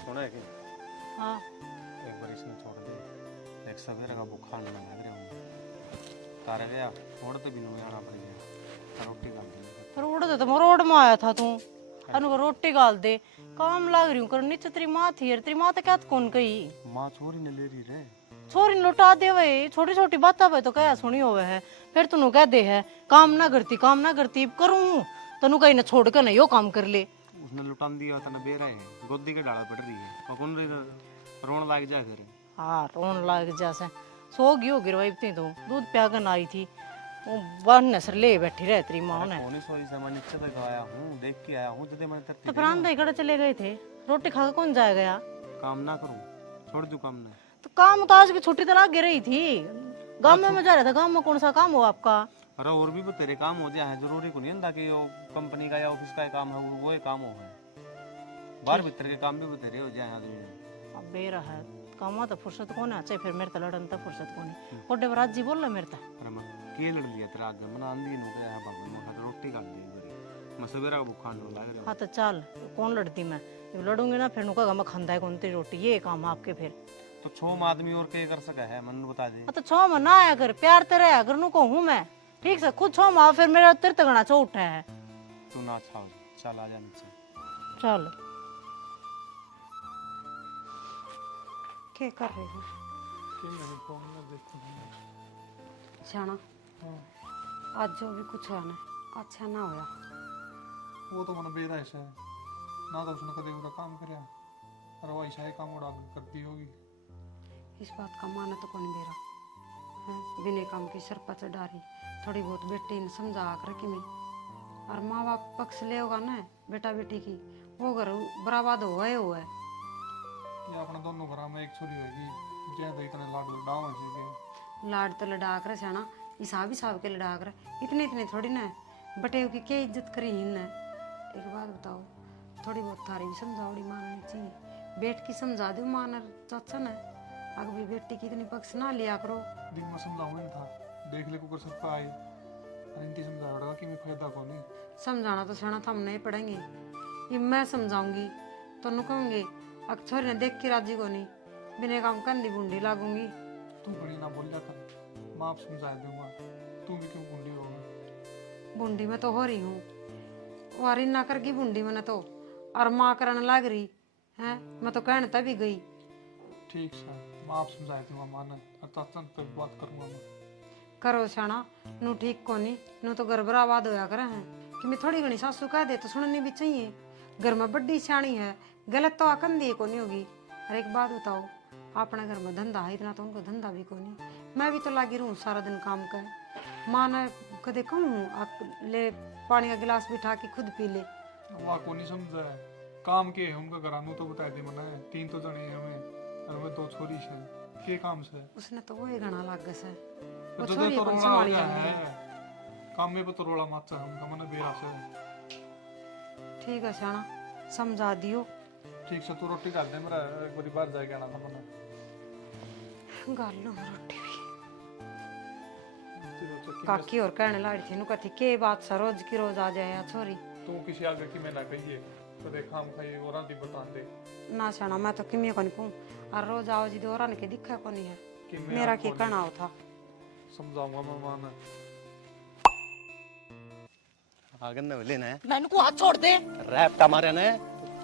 सुना है कि हां एक बार इसने छोड़ दे एक सवेरे का बुखार लग रहा हूँ तारे गया उड़ते भी नहीं आना पड़ गया रोटी खा दी फिर उड़ तो मैं रोड में आया था तू अनु को रोटी गाल दे काम लाग रही हूं कर नीचे तेरी मां थी यार तेरी मां तो क्या कौन कही माँ छोरी ने ले रही रे छोरी ने लौटा दे वे छोटी छोटी बात पे तो क्या सुनी होवे है फिर तू कह दे है काम ना करती करूं तनु कहीं ना छोड़ कर ना यो काम कर ले उसने लुटा दिया था ना बेरा है गोदी के डाला पड़ रही है कौन रोन लाग जा फिर हाँ रोन लाग जैसे सो गई होगी रवाई तो दूध प्या कर आई थी वो बन नसर ले बैठी रह तेरी माँ ने कौन सोई से मैं नीचे तक आया हूँ देख के आया हूँ जदे मैंने तो तेरे फिर आंधा इकड़ा चले गए थे रोटी खा के कौन जाएगा यार काम ना करूँ छोड़ दू काम ना तो काम तो आज की छुट्टी तो लग रही थी गाँव में जा रहा था गाँव में कौन सा काम हो आपका अरे और भी तेरे काम हो जाए जरूरी को नहीं होता कि वो कंपनी का या ऑफिस का काम है वो ही काम हो है बाहर भीतर के काम भी तेरे हो जाए आदमी अब बेरा है कामा तो फुर्सत कौन है चाहे फिर मेरे तो लड़न तो फुर्सत कौन है ओडे राज जी बोल रहा मेरे तो अरे मैं के लड़ लिया तेरा आगे मैं आंधी नु गया है बाबू मैं रोटी खा ली बड़ी मैं सवेरा का भूखा नु लग रहा हाँ तो चल कौन लड़ती मैं जब लड़ूंगी ना फिर नुका मैं खांदा है कौन तेरी रोटी ये काम है आपके फिर तो 6 आदमी और के कर सका है मन बता दे हाँ तो छो में ना आया कर प्यार तेरे अगर नु को हूँ मैं ठीक से खुद छो माँ फिर मेरा तेरे तगड़ा चो उठा है तू ना छाओ चल आ जा नीचे चल क्या कर रहे हो जाना आज जो भी कुछ हुआ ना अच्छा ना होया वो तो मन बेरा ऐसा है ना तो उसने कदे पूरा काम करया और वो ऐसा ही काम उड़ा करती होगी। इस बात का माना तो कौन बेरा है, बिना काम की सर पर चढ़ा रही। थोड़ी बहुत बेटी ने समझा कर कि मैं और माँ बाप पक्ष ले होगा ना बेटा बेटी की, वो घर बर्बाद हुआ है। ये अपने दोनों घर में एक छोरी होगी ज्यादा इतने लाड लडाव हो जाएंगे। लाड तो लड़ा कर सियाना हिसाब के लड़ा कर, इतने इतने थोड़ी ना बटेव की क्या इज्जत करी इनने। एक बात बताओ, थोड़ी बहुत थारी भी समझाओड़ी माननी चाहिए। बेट की समझा दो मान चाचा ने, अगर भी बेटी की इतनी पक्ष ना लिया करो। दिन में समझाऊं नहीं था, देख ले कुकर सब आए और इनकी समझाओड़ा कि मैं फायदा को नहीं। समझाना तो सियाना तो हम नहीं पढ़ेंगे, ये मैं समझाऊंगी तो नु कहूंगी अक्षर ने देख के राजी को नहीं, बिना काम कंधी बूंदी लागूंगी। तू बड़ी ना बोल जा कर, माँ आप समझा दूंगा, तू भी क्यों बूंदी होगा। बूंदी में तो हो रही हूँ, वारी ना करगी बूंदी मैंने तो, और माँ करने लग रही है, मैं तो कहने तभी गई। ठीक सर, माँ आप समझा दूंगा माना और चाचा तो बात करूंगा मैं। करो शाना, नू ठीक को नहीं, नू तो घर बर्बाद होया करे हैं कि मैं थोड़ी घनी सासू कह दे तो सुननी भी चाहिए। घर में बड्डी सियाणी है, गलत तो आकन दी को नहीं होगी। और एक बात बताओ, अपने घर में धंधा है इतना तो उनको धंधा भी को नहीं। मैं भी तो लागी रहूँ सारा दिन काम कर, माँ ने कदे कहूँ ले पानी का गिलास बिठा के खुद पी ले। वहाँ को नहीं समझा है, काम के है उनका घरानू तो बता दे मना है, 3 तो जने हमें और मैं 2 छोरी है, के काम से उसने तो वही घना लाग गया वो तो छोरी तो कौन रोला संभाली हो जाएंगे। है काम में तो रोला मत हम का मन बेरा से। ठीक है शाना, समझा दियो। ठीक से तू रोटी कर दे, मेरा एक बारी बाहर जाके आना था मना। गाल लो रोटी भी। काकी और कहने लाड़ी थी नु कथी के बात सा रोज की रोज आ जाए छोरी। तू किसी आगे की मैं ना कहिए तो देख हम खाई और आदि बता दे ना शाना, मैं तो किमी को नहीं कहूँ, और रोज आओ जी दोरा ने के दिखा को नहीं है, कि मैं मेरा आपको की कहना हो था। समझाऊंगा मैं माना। आगे न लेना है मैं इनको हाथ छोड़ दे, रैप मारे ना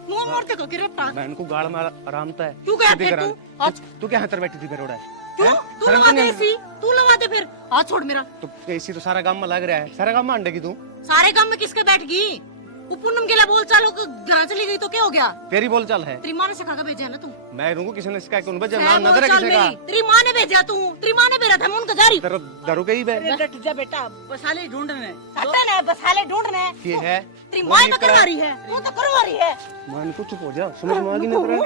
मुंह मोड़ते को गिरे पा। मैं इनको गाल में आरामता है। क्यों गया फिर तू? आज तू क्या हाथ बैठी थी फिर उड़ा क्यों? तू लगा दे ऐसी, तू लगा दे फिर। हाथ छोड़ मेरा। तो ऐसी तो सारा काम में लग रहा है, सारा काम में अंडे की तू सारे काम में किसके बैठ गई? वो पूनम के लिए बोल चालो घर चली गई तो क्या हो गया? तेरी बोल चाल है। तेरी माँ ने सिखा के भेजा है ना तू। मैं रहूंगा किसी ने सिखाया कौन बजा है ना नजर है बोल किसी चाल का मेरी। तेरी माँ ने भेजा तू, तेरी माँ ने भेजा था, मैं उनका जा रही हूँ। तेरा दारू के ही बे डट जा बेटा, बसाले ढूंढने हटे ना, बसाले ढूंढने। ये है तेरी माँ तो करवा रही है, तू तो करवा रही है। मान को चुप हो जा, समझ में आ गई ना तेरा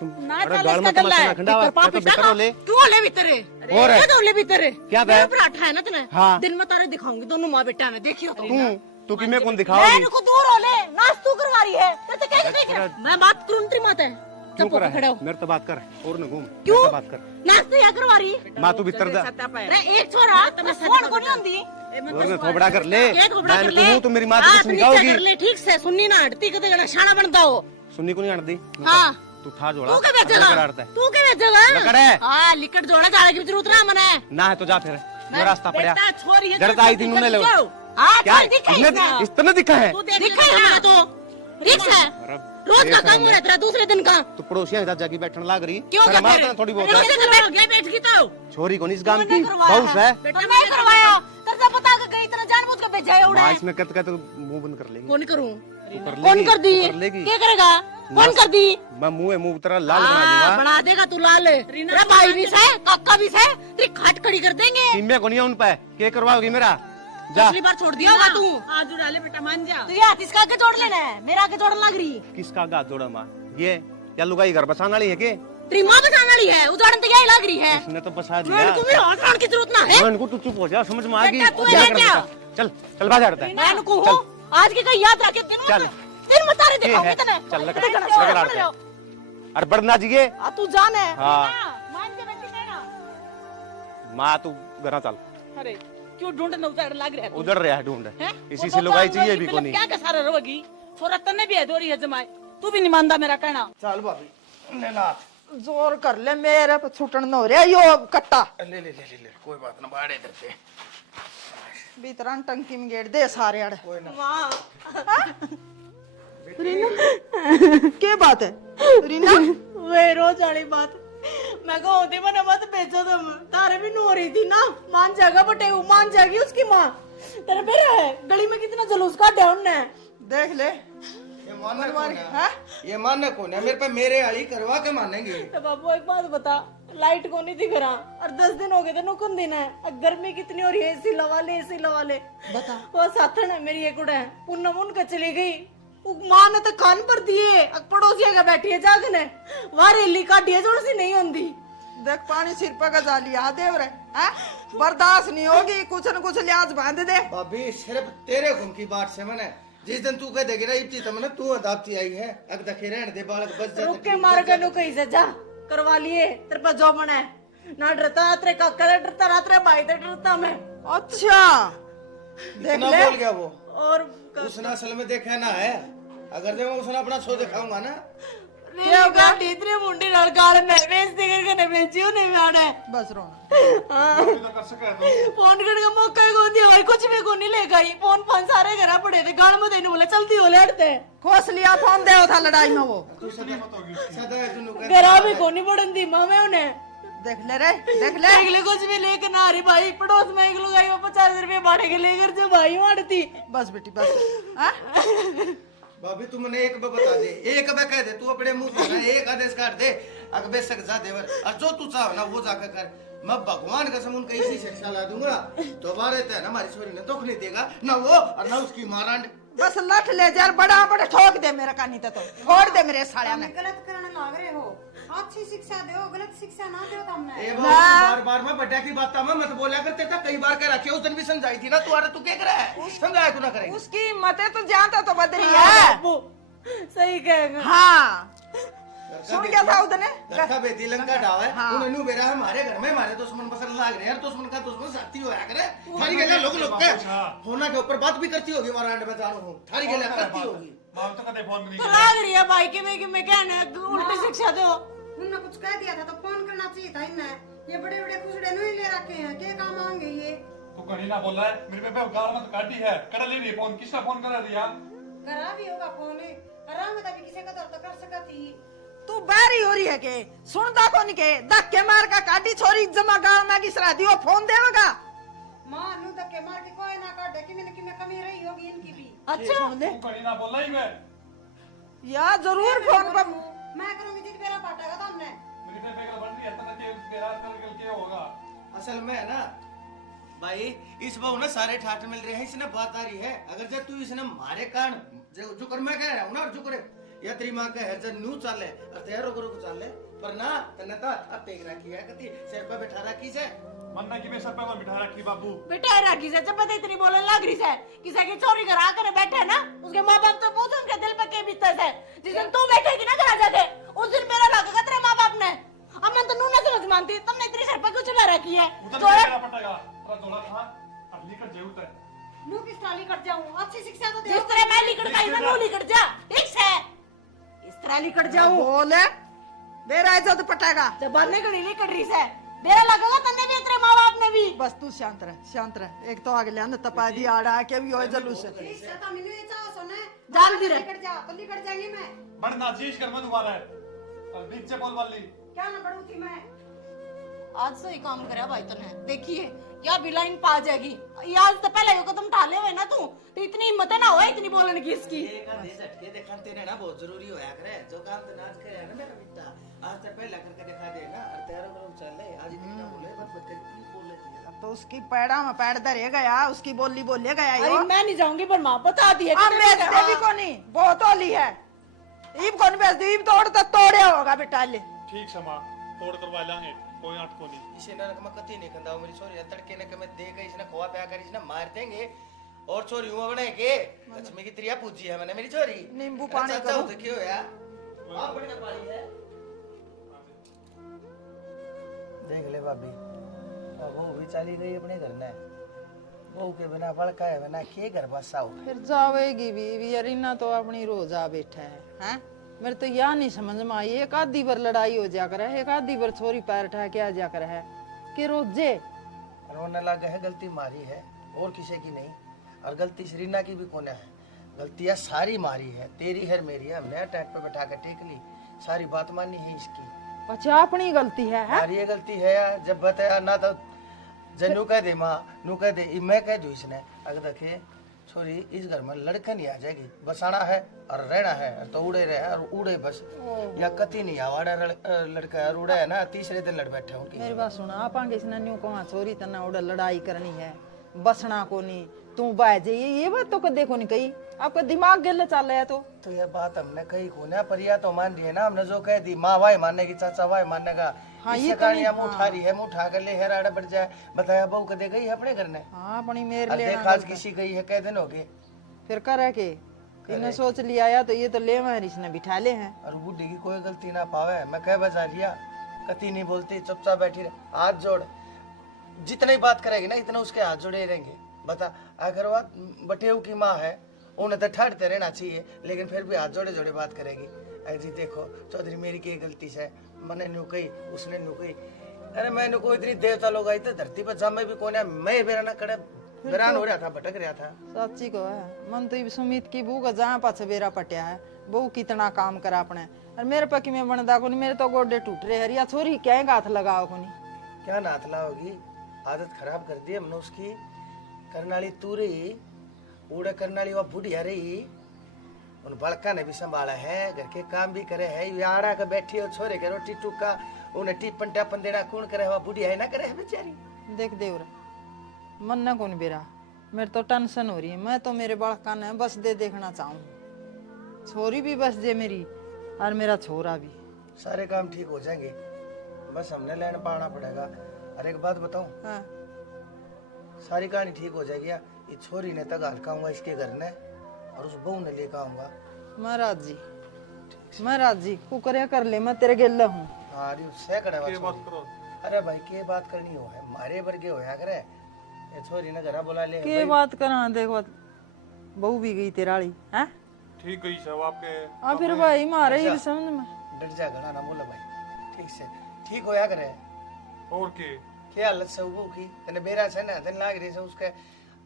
ना अरे चल गाल इसका में गल्ला है। खंडा हुआ तो बेटर ले क्यों ले भीतरे? और है। क्या ले भीतरे? क्या बे? मेरा पराठा है ना तूने? हाँ। दिन में तारे दिखाऊंगी दोनों माँ बेटा ने, देखियो तो। तू कि मैं कौन मैं दिखाओगी इनको दूर हो ले, नाच तू करवा रही है। मैं तो क्या मैं बात करूं तेरी माता है। क्यों चुप होकर करा खड़े है हो। मेरे तो बात कर और न घूम क्यों? मेरे तो बात कर नाच तो या करवा रही? मां तू भीतर जा अरे एक छोरा मैं फोन को नहीं आंदी। और मैं थोबड़ा कर ले एक घबरा कर मैं ले। तू तू मेरी मां हाथ को नीचे सिखाओगी कर ले, ठीक से सुननी ना हटती कदे गना शाना बनता हो। सुननी को नहीं आंदी हां तू था जोड़ा तू के भेजेगा? करारता है तू के भेजेगा? लकड़ है। हां लिकट जोड़ा जाने की जरूरत ना मने। ना है तो जा फिर जो रास्ता पड़ा बेटा छोरी है जड़ आई थी उन्होंने ले हां क्या चल दिखा इसने इस तरह दिखा है दिखा है हमारा तो ठीक है। रोज का काम रहता है दूसरे दिन का। तो पड़ोसियां इधर जाके बैठने लग रही क्यों क्या शर्म कर आता है थोड़ी बहुत बैठ गई तो छोरी को नहीं इस गांव की बहुत है बेटा मैं करवाया तेरे बता के गई, तेरा जानबूझ के भेजा है उड़ा। मां इसमें कत कत मुंह बंद कर लेगी कौन करूं? कर कौन कर दी? कर लेगी क्या करेगा? कौन कर दी? मैं मुंह तेरा लाल बना दूंगा बना देगा तू लाल। तेरा भाई भी से काका भी से तेरी खाट खड़ी कर देंगे। सीमे को नहीं है उन पे क्या करवाओगी मेरा जा पिछली बार छोड़ दिया होगा तू। आज उड़ा ले बेटा, मान जा। तू ये हाथ इसका आगे जोड़ लेना है, मेरा आगे जोड़ने लग रही। किसका गात जोड़ा मां ये या लुगाई घर बसाने वाली है के तेरी माँ बचाने वाली है, उजाड़न तो यही लग रही है। इसने तो बसा मैं दिया इनको भी हाथ लाने की जरूरत ना है। मैं इनको तू चुप हो जा समझ में आ गई बेटा, तू क्या है कर क्या? बेटा? चल चल बाजार हटता है मैं इनको हूँ आज के कहीं याद रखे चल। दिन में तारे ये दिखाऊंगी है तने। चल लगा लगा हटता है अरे बढ़ना जी ये आ तू जान है। हाँ मान के बेटी कहना। माँ तू घर चल अरे क्यों ढूंढने उधर लग रहा है? उधर रहा है ढूंढ हैं? इसी वो से तो लुगाई काम चाहिए रोगी भी पे को नहीं क्या का सारा रोगी छोरा तन्ने भी है दोरी है जमाई, तू भी नहीं मानदा मेरा कहना। चल भाभी ले ला जोर कर ले, मेरे पे छुटन न हो रहा यो कट्टा ले ले ले ले ले कोई बात ना बाड़े देते भीतर टंकी में गेट दे सारे अड़। के बात है रीना? वे रोज वाली बात मैं को होती मना मत बेचो तुम, तारे भी नो रही थी ना। मान जाएगा बटे मान जाएगी उसकी माँ। तेरा बेरा है गली में कितना जुलूस काटा उनने। देख ले ये मानना कौन है? ये मानना कौन है? मेरे पे मेरे आली करवा के मानेंगे। तो बाबू एक बात बता, लाइट को नहीं दिख रहा और 10 दिन हो गए थे नुकन दिन है, अब गर्मी कितनी हो रही है, एसी लगा ले एसी लगा ले। बता वो साथन है मेरी एक उड़ा है पूनम उनका चली गई, माँ ने तो कान पर दिए, अब पड़ोसिया का बैठी है जागने वहां रेली काटी है जोड़ सी नहीं होती। देख पानी सिर पर गजा लिया देव रे, हैं? बर्दाश्त नहीं होगी, कुछ न कुछ लिहाज बांध दे। भाभी सिर्फ तेरे घुम की बात से मैंने जिस दिन तू कह देगी ना इतनी तमन्ना तू अदाप्ती आई है, अग दखे रहने दे बालक बच जा। रुक के मार के नु कहीं से जा करवा लिए, तेरे पास जो बना है ना डरता, तेरे काका से डरता ना तेरे भाई से डरता मैं। अच्छा देख इतना ले। बोल गया वो, और उसने असल में देखा ना है, अगर जब मैं उसने अपना शो दिखाऊंगा ना ये गाड़ी इतने मुंडी नाल गाल में बेइज्जती करके ने बेचियो नहीं आना है। बस रोना तो कर सके तो फोन करने का मौका ही कौन दिया भाई, कुछ भी कौन नहीं ले गई, फोन सारे घर पड़े थे, गाल में देने बोले चलती हो लड़ते खोस लिया फोन दे था लड़ाई में वो। तू सदा सुनो कर गरा भी कौन नहीं पड़न दी माँ में उन्हें देख ले रे, देख ले। अगले कुछ भी लेकर ना आ रही भाई, पड़ोस में एक लोग आई वो 50 रुपए भाड़े के लेकर जो भाई मारती। बस बेटी बस, हैं? भाभी तू मैंने एक बे बता दे, एक बे कह दे, तू अपने मुंह पे ना एक आदेश काट दे, अग बे सक जा देवर, और जो तू चाहो ना वो जाकर कर। मैं भगवान कसम उनका इसी शिक्षा ला दूंगा, दोबारा तो है ना हमारी छोरी ने दुख नहीं देगा ना वो और ना उसकी मारांड। बस लठ ले जा, बड़ा बड़ा ठोक दे मेरा कानी तो फोड़ दे मेरे साड़िया में। गलत करने लाग रहे हो, अच्छी शिक्षा दो, गलत शिक्षा ना दो तुमने। ए बार बार मैं बड्डा की बात मैं मत बोला करते था, कई बार कह रखी, उस दिन भी समझाई थी ना, तू तू क्या कर रहा है, समझाया तू ना करे। उसकी मते तो जानता तो बदली है। सही कहेगा। हाँ सुन क्या था उधने रखा बेटी लंका डाव है, उन्होंने बेरा हमारे घर में हमारे दुश्मन बसर लाग रहे हैं, दुश्मन का दुश्मन साथी होया करे, थारी गले लोग लोग के होना के ऊपर बात भी करती होगी, मारा में जानू हूं, थारी गले करती होगी। मां तो कदे फोन नहीं तो लाग रही है भाई कि मैं कहने उल्टी शिक्षा दो। उन्होंने कुछ कह दिया था तो फोन करना चाहिए था इन्हें, ये बड़े बड़े खुसड़े नहीं ले रखे हैं, क्या काम आएंगे ये? तू कहीं ना बोला है, मेरे पे गाल मत काटी है, कर ले रही फोन, किसका फोन करा दिया? करा भी होगा फोन, आराम में किसी का तो कर सका थी। तू बारी हो रही है के सुनता कौन के धक्के मार का काटी छोरी जमा गाल में किसरा दी, वो फोन देगा। मां नु धक्के मार के कोई ना काटे कि मैंने कमी रही होगी इनकी भी। अच्छा सुन ले तू कहीं ना बोला ही मैं, या जरूर फोन पर मैं करूंगी जिद मेरा पाटेगा तुमने। मेरी पे बेगल बन रही है, तना के तेरा कल के होगा। असल में है ना भाई, इस बहु ना सारे ठाट मिल रहे हैं, इसने बात आ रही है, अगर जब तू इसने मारे कारण जो कर मैं कह रहा हूं ना, जो करे या तेरी मां का है जब न्यू चाले और तेरो गुरु को चाले, पर ना तने तो अब पेग रखी है, कती सिर पे बैठा रखी से मन्ना की मैं सर पे मैं बिठा रखी बाबू। बेटा राखी से जब पता इतनी बोलने लग रही है, किसी की चोरी करा कर बैठे ना, उसके माँ बाप तो पूछ उनके दिल पे के बीतते थे, जिस दिन तू बैठेगी ना करा जाके उस दिन मेरा लगेगा तेरे माँ बाप ने। अब मैं तो नू ना समझ मानती, तुमने इतनी सर पे क्यों चला रखी है? उधर मेरा पटेगा, पर जोड़ा था, अब लिखट जेऊ तय। नु किस तरह लिखट जाऊं, अच्छी शिक्षा तो दे। जिस तरह मैं लिखट गई ना नू लिखट जा, ठीक है? इस तरह लिखट जाऊं बोले बेरा इज्जत पटेगा। जबाने कड़ी लिखट रही है, मेरा लगेगा तन्ने भी तेरे माँ बाप ने भी। बस तू शांत रह, शांत रह। एक तो आगे ले आने तपा दी आड़ा के भी हो जलूस है। शिक्षा तो मैंने ये चाहो सुने, जान दी रे। लिखट जा तो लिखट जाएंगी मैं। बड़ नाचीज कर मैं दोबारा है, और बीच से बोल वाली। क्या ना पढ़ू थी मैं? आज से ही काम करे भाई तने, देखिए क्या भी लाइन पा जाएगी। ये आज तो पहले को तुम ढाले हुए ना, तू तो इतनी हिम्मत है ना हो इतनी बोलने की इसकी। एक आधे झटके दिखाते तेरे ना बहुत जरूरी होया करे, जो काम तो नाच करे ना मेरा बेटा, आज से पहले करके दिखा देना, और तेरा गुरु चले आज ही ना बोले बस बच्चे की बोल लेती तो उसकी पैड़ा में पैर धरे गया, उसकी बोली बोले गया अरे यो। मैं नहीं जाऊंगी पर माँ बता दी है कि अब तेरे बेच को- दे भी कोनी, बहुत होली है। ईब कौन बेच दी, ईब तोड़ तो तोड़े होगा बेटा ले। ठीक है मां, तोड़ करवा लांगे, कोई आठ को नहीं। इसे नरक में कती नहीं खंदा मेरी छोरी तड़के ने कमे दे गई, इसने खोआ प्या कर इसने मार देंगे, और छोरी हुआ बने के लक्ष्मी की त्रिया पूजी है मैंने मेरी छोरी। नींबू पानी अच्छा करो। तो क्यों यार आप बढ़िया पानी है देख ले भाभी, अब वो भी चली गई अपने घर में, बहू के बिना बड़का है बिना के घर बसाओ। फिर जावेगी भी अरीना तो अपनी रोज आ बैठा है, हैं? मेरे तो यह नहीं समझ में आई, एक आधी बार लड़ाई हो जा कर है, एक आधी बार छोरी पैर ठा के आ जा कर है कि रोजे रोने लगा है, गलती मारी है और किसी की नहीं, और गलती श्रीना की भी कोने है, गलतियां सारी मारी है, तेरी है मेरी है, हमने टैंक पे बैठा के टेक ली, सारी बात मानी है इसकी, अच्छा अपनी गलती है, हैं? हमारी ये गलती है यार, जब बताया ना तो जनू कह दे माँ नू कह दे, मैं कह दू इसने, अगर देखे छोरी इस घर में लड़का नहीं आ जाएगी, बसाना है और रहना है तो उड़े रहे और उड़े बस, या कति नहीं आवाड़ा लड़का है और उड़ा है ना, तीसरे दिन लड़ बैठे उनकी। मेरी बात सुना, आप किसने न्यू कहा छोरी तना उड़ा लड़ाई करनी है, बसना को नहीं, तू बाय जाइए, ये बात तो कदे को नहीं कही, आपका दिमाग गल चल रहा है तो ये बात हमने कही को ना, पर या तो मान रही है ना, हमने जो कह दी माँ वाई मानेगी, चाचा वाई मानेगा। हाँ, इससे ये तो कहानी नहीं, हम उठा रही है, मुँह उठा कर ले हेराड़ा बढ़ जाए, बताया बहू कदे गई है अपने घर ने, हाँ अपनी मेर और ले देख आज किसी गई है, कह दिन हो गए, फिर करे के इन्हें सोच लिया या तो ये तो ले मैं इसने बिठा ले हैं। और बुढ़ी की कोई गलती ना पावे, मैं कह बजा रिया, कति नहीं बोलती, चुपचाप बैठी रहे, हाथ जोड़, जितना ही बात करेगी ना इतना उसके हाथ जोड़े रहेंगे। बता अगर वह बटेऊ की माँ है, उन्हें तो ठहरते रहना चाहिए, लेकिन फिर भी हाथ जोड़े जोड़े बात करेगी। अरे जी देखो चौधरी मेरी की गलती है, मैंने नु कही उसने नु कही, अरे मैंने को इतनी देवता लोग आई तो धरती पर जमे भी कौन है, मैं बेरा ना कड़े हैरान हो रहा था, भटक रहा था। सच्ची को है, मन तो सुमित की बू का जहाँ पाछ बेरा पटिया है, बहू कितना काम करा अपने, और मेरे पकी में बनदा को नहीं, मेरे तो गोडे टूट रहे हरिया, छोरी क्या हाथ लगाओ को नहीं, क्या नाथ लाओगी, आदत खराब कर दी हमने उसकी, करनाली तू रही, उड़े करनाली वह बुढ़िया रही, उन बड़का ने भी संभाला है, घर के काम भी करे है, यारा के बैठी हो छोरे के रोटी टुका, उन्हें टिपन टापन देना कौन करे, वह बुढ़िया है ना करे है बेचारी। देख देवर मन ना कौन बेरा, मेरे तो टेंशन हो रही है, मैं तो मेरे बड़का ने बस दे देखना चाहूँ, छोरी भी बस दे मेरी और मेरा छोरा भी, सारे काम ठीक हो जाएंगे, बस हमने लेना पाना पड़ेगा। अरे एक बात बताऊं, हाँ सारी कहानी ठीक हो जाएगी, ये छोरी ने तक हल्काऊंगा इसके घर ने, और उस बहू ने लेकर आऊंगा। महाराज जी कुकरिया कर ले, मैं तेरे गेला हूँ। हाँ अरे उससे करे के बात करो, अरे भाई के बात करनी हो है, मारे वर्गे होया करे, ये छोरी ने घर बुला ले के बात करा, देखो बहू भी गई तेराली है, ठीक गई सब आपके। हाँ फिर भाई मारे ही समझ में, डर जा घना ना बोला भाई, ठीक से ठीक होया करे। और के क्या हालत से वो की तने बेरा से ना दिन लाग रही से उसके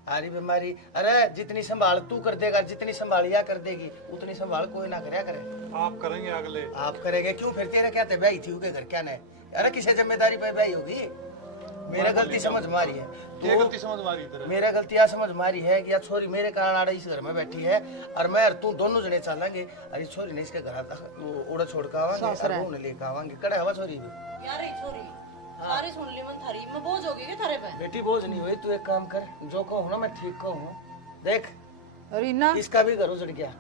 हारी बीमारी, अरे जितनी संभाल तू कर देगा, जितनी संभालिया कर देगी उतनी संभाल कोई ना करया करे। आप करेंगे अगले, आप करेंगे क्यों, फिर तेरे क्या थे भाई थी उनके घर क्या ने, अरे किसे जिम्मेदारी पे भाई होगी, मेरा गलती समझ मारी है, ये गलती समझ मारी तेरे, मेरा गलती या समझ मारी है कि या छोरी मेरे कारण आड़ा इस घर में बैठी है, और मैं और तू दोनों जने चलेंगे, अरे छोरी ने इसके घर तक उड़ा छोड़ के आवांगे, और लेकर आवांगे, कड़े हवा छोरी भी यार ये छोरी सारी सुन ली, मन थारी मैं बोझ होगी क्या थारे पे? बेटी बोझ नहीं हुई, तू एक काम कर, जो कहूँ ना मैं ठीक कहूँ, देख रीना इसका भी घर उजड़ गया,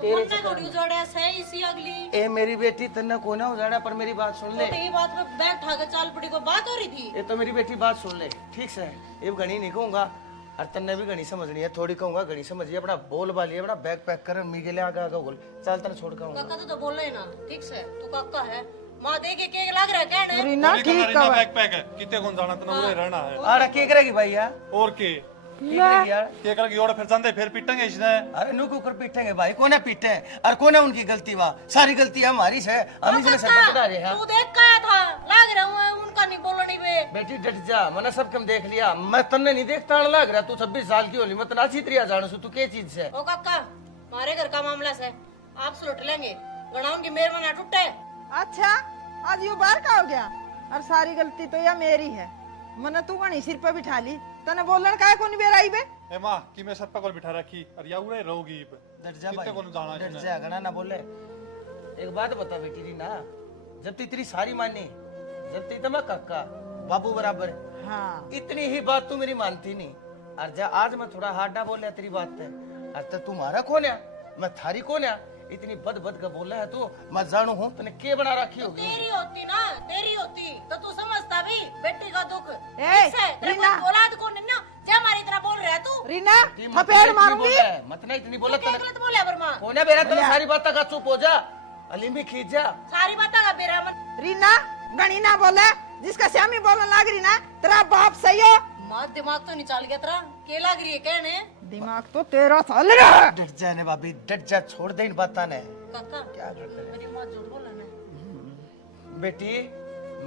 तो मन ना थोड़ी जोड़े से इसी अगली ए मेरी बेटी तन्ने को ना उजाड़ा, पर मेरी बात सुन ले, छोटी बात पे बैग उठा के चाल पड़ी, को बात हो रही थी। ये तो मेरी बेटी बात सुन ले, ठीक से, ये घड़ी नहीं कहूंगा, और तन्ने भी घड़ी समझनी है, थोड़ी कहूंगा घड़ी समझिए, अपना बोल बाली अपना बैग पैक कर, मी के लिए आगे आगे बोल, चल तने छोड़ के आऊंगा। काका तो बोल रहे ना, ठीक से तू काका है, माँ देखे केक लग रहा है कहने, रीना ठीक ना बैग पैक है, कितने कौन जाना तना उरे रहना है, आड़ा के करेगी भैया, और के यार के करके और फिर जाते फिर पीटेंगे इसने, अरे नु कुकर पीटेंगे भाई, कोने पीटे और कोने उनकी गलती वा, सारी गलती हमारी से, हम इसने सर पे चढ़ा रहे हैं। तू देख का था लग रहा हूँ उनका नहीं बोलनी बे, बेटी डट जा, मैंने सब कम देख लिया, मैं तन्ने नहीं देखता लग रहा, तू 26 साल की होली, मैं तना अच्छी तरह जानू तू के चीज से। ओ काका हमारे घर का मामला से आप सुलट लेंगे, गणाऊंगी मेरे मन टूटे। अच्छा आज यो बार का हो गया, और सारी गलती तो या मेरी है, मने तू गणी सिर पे बिठा ली, तने बोलन काहे को नहीं बेराई बे, ए मां कि मैं सर पे बिठा रखी और या उरे रहोगी, डट जा कितने को जाना भाई, डट जा गना ना बोले। एक बात बता बेटी री ना, जब ती तेरी सारी मानी, जब ती मैं काका बाबू बराबर, हाँ इतनी ही बात तू मेरी मानती नहीं, और जा आज मैं थोड़ा हार्डा बोल तेरी बात है, और तो तुम्हारा कौन है, मैं थारी कौन है, इतनी बद बद का बोला है तू, मैं जानू हूँ तूने के बना रखी होगी, तेरी होती ना, तेरी होती तो तू समझता भी बेटी का दुख, ए, तेरे रीना। को औलाद को नहीं ना, जे हमारी तरह बोल रहा है तू, रीना ती मत थपेड़ इतनी मारूंगी, बोला है, मत ना इतनी बोला, क्या गलत बोले बर्मा, कौन है बेरा, तेरा सारी बात का चुप हो जा, अलीमी खींच जा, सारी बातें का बेरा मन, रीना गणी ना बोले, जिसका श्यामी बोलने लग रही ना, तेरा बाप सही हो, माँ दिमाग तो नहीं चल गया तेरा, के लग रही है कहने, दिमाग तो तेरा चल रहा है। डट जा ने भाभी, डट जा, छोड़ दे इन बातों ने, काका क्या करते हैं मेरी माँ झूठ बोला ना, बेटी,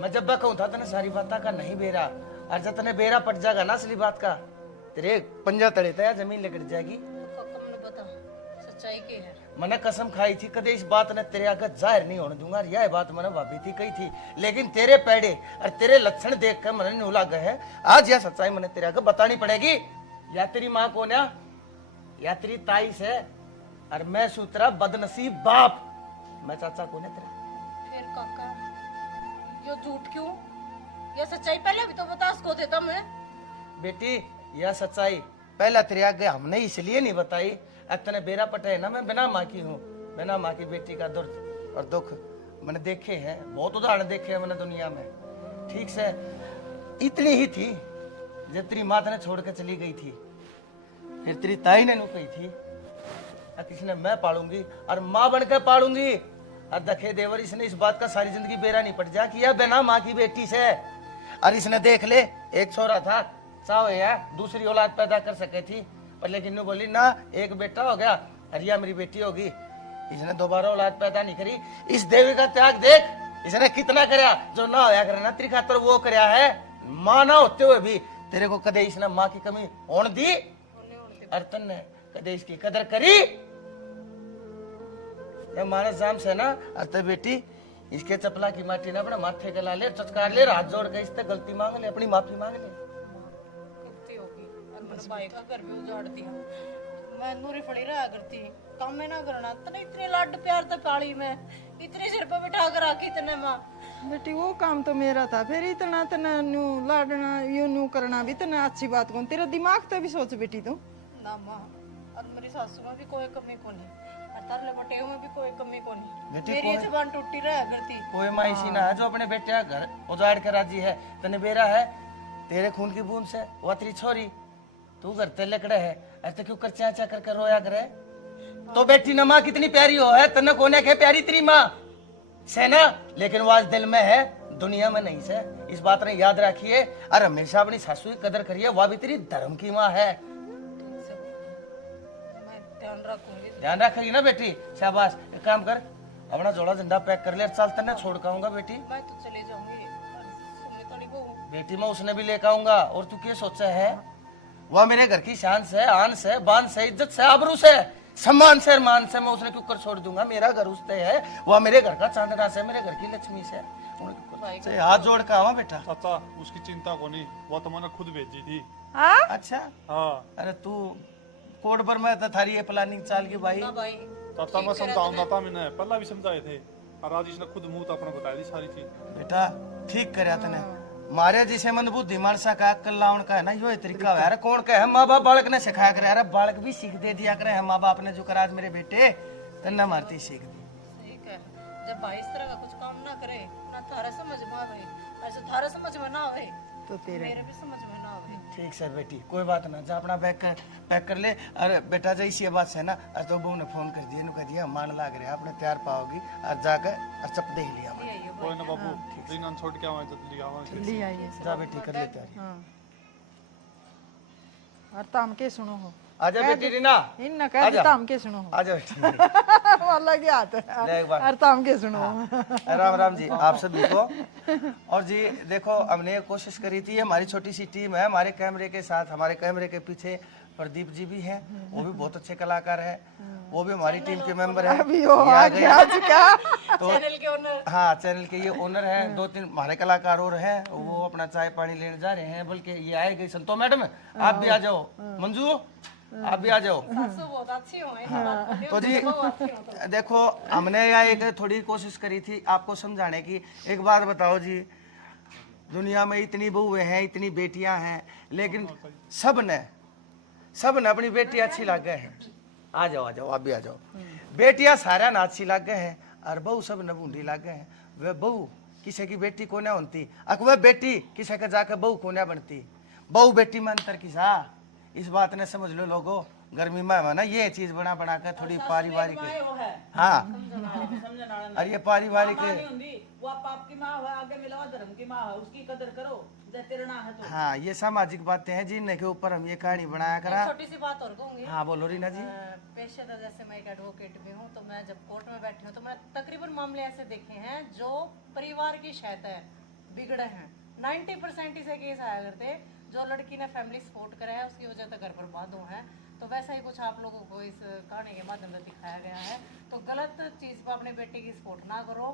मैं जब कहूँ था तने सारी बात का नहीं बेरा, और जब तने बेरा पट जाएगा ना असली बात का, तेरे पंजा तड़े था जमीन लेकर जाएगी, काका मैंने बता सच्चाई के है, मैंने कसम खाई थी कदे इस बात ने तेरे आगे जाहिर नहीं होने दूंगा, यह बात मैंने भाभी थी कही थी, लेकिन तेरे पैड़े और तेरे लक्षण देख कर मैंने नहीं लगा है, आज यह सच्चाई मैंने तेरे आगे बतानी पड़ेगी, या तेरी माँ कौन है, या तेरी ताई से और मैं सू तेरा बदनसीब बाप। मैं चाचा को तेरा। फिर काका यो झूठ क्यों? ये सच्चाई पहले भी तो बता सको थे तुम। बेटी यह सच्चाई पहले तेरे आगे हमने इसलिए नहीं बताई, अब तने बेरा पटे है ना, मैं बिना माँ की हूँ। बिना माँ की बेटी का दर्द और दुख मैंने देखे हैं, बहुत उदाहरण देखे हैं मैंने दुनिया में। ठीक से इतनी ही थी जब तेरी माँ तने छोड़ के चली गई थी, फिर तेरी ताई ने नु कही थी किसी ने मैं पालूंगी और माँ बनकर पालूंगी। और दखे देवर इसने इस बात का सारी जिंदगी बेरा नहीं पड़ जा कि यह बिना माँ की बेटी से। और इसने देख ले एक छोरा था चाहे या दूसरी औलाद पैदा कर सके थी, पर लेकिन नु बोली ना एक बेटा हो गया और यह मेरी बेटी होगी। इसने दोबारा औलाद पैदा नहीं करी। इस देवी का त्याग देख इसने कितना करया, जो ना होया करे ना तेरी खातर वो करया है। माँ ना होते हुए भी तेरे को कदे इसने माँ की कमी होने दी और तन्ने कदे इसकी कदर करी। माने जाम से ना अरे बेटी इसके चपला की माटी ना अपने माथे के ला ले, चचकार ले, हाथ जोड़ के इससे गलती मांग ले, अपनी माफी मांग ले। गलती होगी और मैंने भाई का घर भी उजाड़ दिया। मैं नूरी फड़ी रहा करती, काम में ना करना। तने इतने लाड प्यार तो पाली में, इतने सिर पे बिठा कर आकी तने माँ। बेटी वो काम तो मेरा था, फिर इतना तना न्यू लाडना यू न्यू करना भी तना अच्छी बात कौन। तेरा दिमाग तो भी सोच बेटी तू। ना माँ और मेरी सासू में भी कोई कमी को नहीं, और तारले बटेव में भी कोई कमी को नहीं। मेरी ये जबान टूटी रहा करती। कोई माँ इसी ना है जो अपने बेटे का घर उजाड़ के राजी है। तने बेरा है तेरे खून की बूंद से वो तेरी छोरी, तू घर ते लकड़े है ऐसे क्यों कर चा कर रोया करे। तो बेटी न माँ कितनी प्यारी हो है, तने कोने के प्यारी तेरी माँ से ना, लेकिन वो आज दिल में है दुनिया में नहीं से। इस बात ने याद रखिए और हमेशा अपनी सासू की कदर करिए, वह भी तेरी धर्म की माँ है। ध्यान रखूंगी। ध्यान रखेगी ना बेटी, शाबाश। एक काम कर अपना जोड़ा झंडा पैक कर ले, चल तन्ने छोड़ के आऊंगा बेटी। मैं तो चले जाऊंगी, सुनने तो नहीं बहु। बेटी मैं उसने भी लेकर आऊंगा। और तू क्या सोचा है, वह मेरे घर की शान से, आन से, बान से, इज्जत से, आबरू से, सम्मान से, मान से मैं उसने क्यों कर छोड़ दूंगा। मेरा घर उससे है, वह मेरे घर का चांदना से, मेरे घर की लक्ष्मी से। से हाथ जोड़ के आवा बेटा। चाचा उसकी चिंता को नहीं, वो तो मैंने खुद भेजी थी। अच्छा हाँ अरे तू कोड पर मैं तो थारी ये प्लानिंग चाल की भाई। भाई चाचा मैं समझाऊंगा था, मैंने पहला भी समझाए थे और आज इसने खुद मुंह तो अपना बताई दी सारी चीज। बेटा ठीक करया तने, मारे जिसे मन बुद्धि मानसा का अक्ल लावन का है ना, यो तरीका है। अरे कौन कहे माँ बाप बालक ने सिखाया करे, अरे बालक भी सीख दे दिया करे। माँ बाप ने जो करा आज मेरे बेटे तन्ना मारती सीख दी। सही कह, जब भाई इस तरह का कुछ काम ना करे ना थारा समझ में आवे, ऐसे थारा समझ में ना आवे तो तेरे मेरे भी समझ में ना आवे। ठीक सर बेटी कोई बात ना, जा अपना बैग पैक कर ले। अरे बेटा जो इसी बात से ना, अरे तो बहू ने फोन कर दिया, नु कह दिया मान लाग रहे अपने तैयार पाओगी और जाकर चप देख लिया। कोई ना बाबू, दिन छोड़ के आवाज जल्दी आवाज। ले आइए जा बेटी कर ले तैयारी। हाँ और ताम के सुनो हो, आजा बेटी रीना, इन न कह दे ताम के सुनो हो। आजा बेटी। वाला क्या आता है ले एक बार। और ताम के सुनो। राम राम जी आप सभी को। और जी देखो हमने कोशिश करी थी, हमारी छोटी सी टीम है, हमारे कैमरे के साथ, हमारे कैमरे के पीछे प्रदीप जी भी हैं, वो भी बहुत अच्छे कलाकार हैं, वो भी हमारी टीम के मेंबर हैं। अभी वो आ गया आज क्या तो चैनल के ओनर। हाँ चैनल के ये ओनर हैं, 2-3 हमारे कलाकार और हैं, वो अपना चाय पानी लेने जा रहे हैं। बल्कि ये आए गई संतो मैडम आप भी आ जाओ, मंजू आप भी आ जाओ। सासू बहुत अच्छी हो, इस बात को तो जी देखो हमने यहाँ एक थोड़ी कोशिश करी थी आपको समझाने की। एक बात बताओ जी, दुनिया में इतनी बहुएं हैं, इतनी बेटियां हैं, लेकिन सब ने अपनी बेटी अच्छी लग गए हैं। आ जाओ आप भी आ जाओ। बेटियां सारा ना अच्छी लग गए हैं और बहू सब न बूढ़ी लग गए हैं। वे बहू किसी की बेटी को ना होती, वह बेटी किसी का जाकर बहू को ना बनती। बहू बेटी में अंतर किसा, इस बात ने समझ लो लोगों। गर्मी में है ना ये चीज बना कर थोड़ी पारिवारिक, हाँ और ये पारिवारिक वो पाप की माँ है, आगे मिला धर्म की माँ है, उसकी कदर करो तेरे ना है तो। हाँ ये सामाजिक बातें हैं जिनके ऊपर हम ये कहानी बनाया करा। छोटी सी बात और कहूंगी। हाँ बोलो रीना जी। पेशेदार जैसे मैं एक एडवोकेट भी हूँ, तो मैं जब कोर्ट में बैठी हूँ तो मैं तकरीबन मामले ऐसे देखे हैं जो परिवार की शहत है बिगड़े हैं। 90% ऐसे केस आया करते जो लड़की ने फैमिली सपोर्ट करा है उसकी वजह से घर बर्बाद हुए हैं। तो वैसा ही कुछ आप लोगों को इस कहानी के माध्यम से दिखाया गया है। तो गलत चीज़ पर अपने बेटे की सपोर्ट ना करो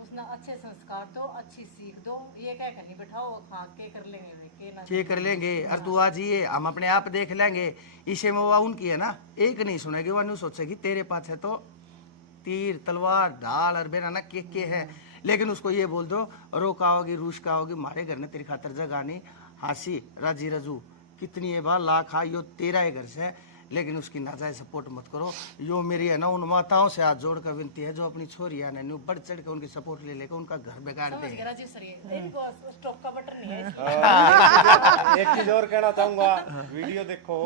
उसने अच्छे संस्कार दो, अच्छी सीख दो। ये क्या करनी बैठाओ खा के कर लेंगे वे, के ना ये कर लेंगे। और तू आज ये हम अपने आप देख लेंगे। इसे में वो उनकी है ना, एक नहीं सुनेगी, वो नहीं सोचेगी तेरे पास है तो तीर तलवार ढाल और बेना ना के है। लेकिन उसको ये बोल दो रोक आओगी रूस का आओगी, मारे घर ने तेरी खातर जगह नहीं, हासी राजी रजू कितनी है बार लाख यो तेरा है घर से। लेकिन उसकी नाजायज सपोर्ट मत करो। यो मेरी है ना उन माताओं से हाथ जोड़ कर विनती है जो अपनी छोरियां ने न्यू बढ़ चढ़ के उनकी सपोर्ट ले लेकर उनका घर बिगाड़ दे। राजीव सर ये इनको स्टॉप का बटन नहीं है। एक चीज और कहना चाहूंगा, वीडियो देखो,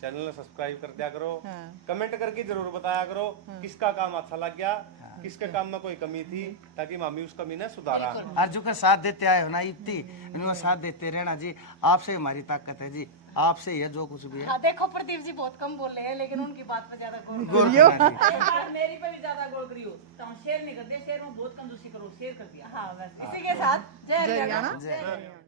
चैनल सब्सक्राइब कर दिया करो, कमेंट करके जरूर बताया करो किसका काम अच्छा लग गया, किसके काम में कोई कमी थी, ताकि मामी उस कमी ने सुधारा। अर्जु का साथ देते आए हो ना इतनी, इनका साथ देते रहना जी। आपसे हमारी ताकत है जी, आपसे ही है जो कुछ भी है। हाँ देखो प्रदीप जी बहुत कम बोल रहे हैं, लेकिन उनकी बात पे ज्यादा गौर गौर करना जी। मेरी पे भी ज्यादा गोल करियो, तो शेयर नहीं कर दिया, शेयर में बहुत कंजूसी करो, शेयर कर दिया। हाँ बस इसी के साथ जय हरियाणा। जय।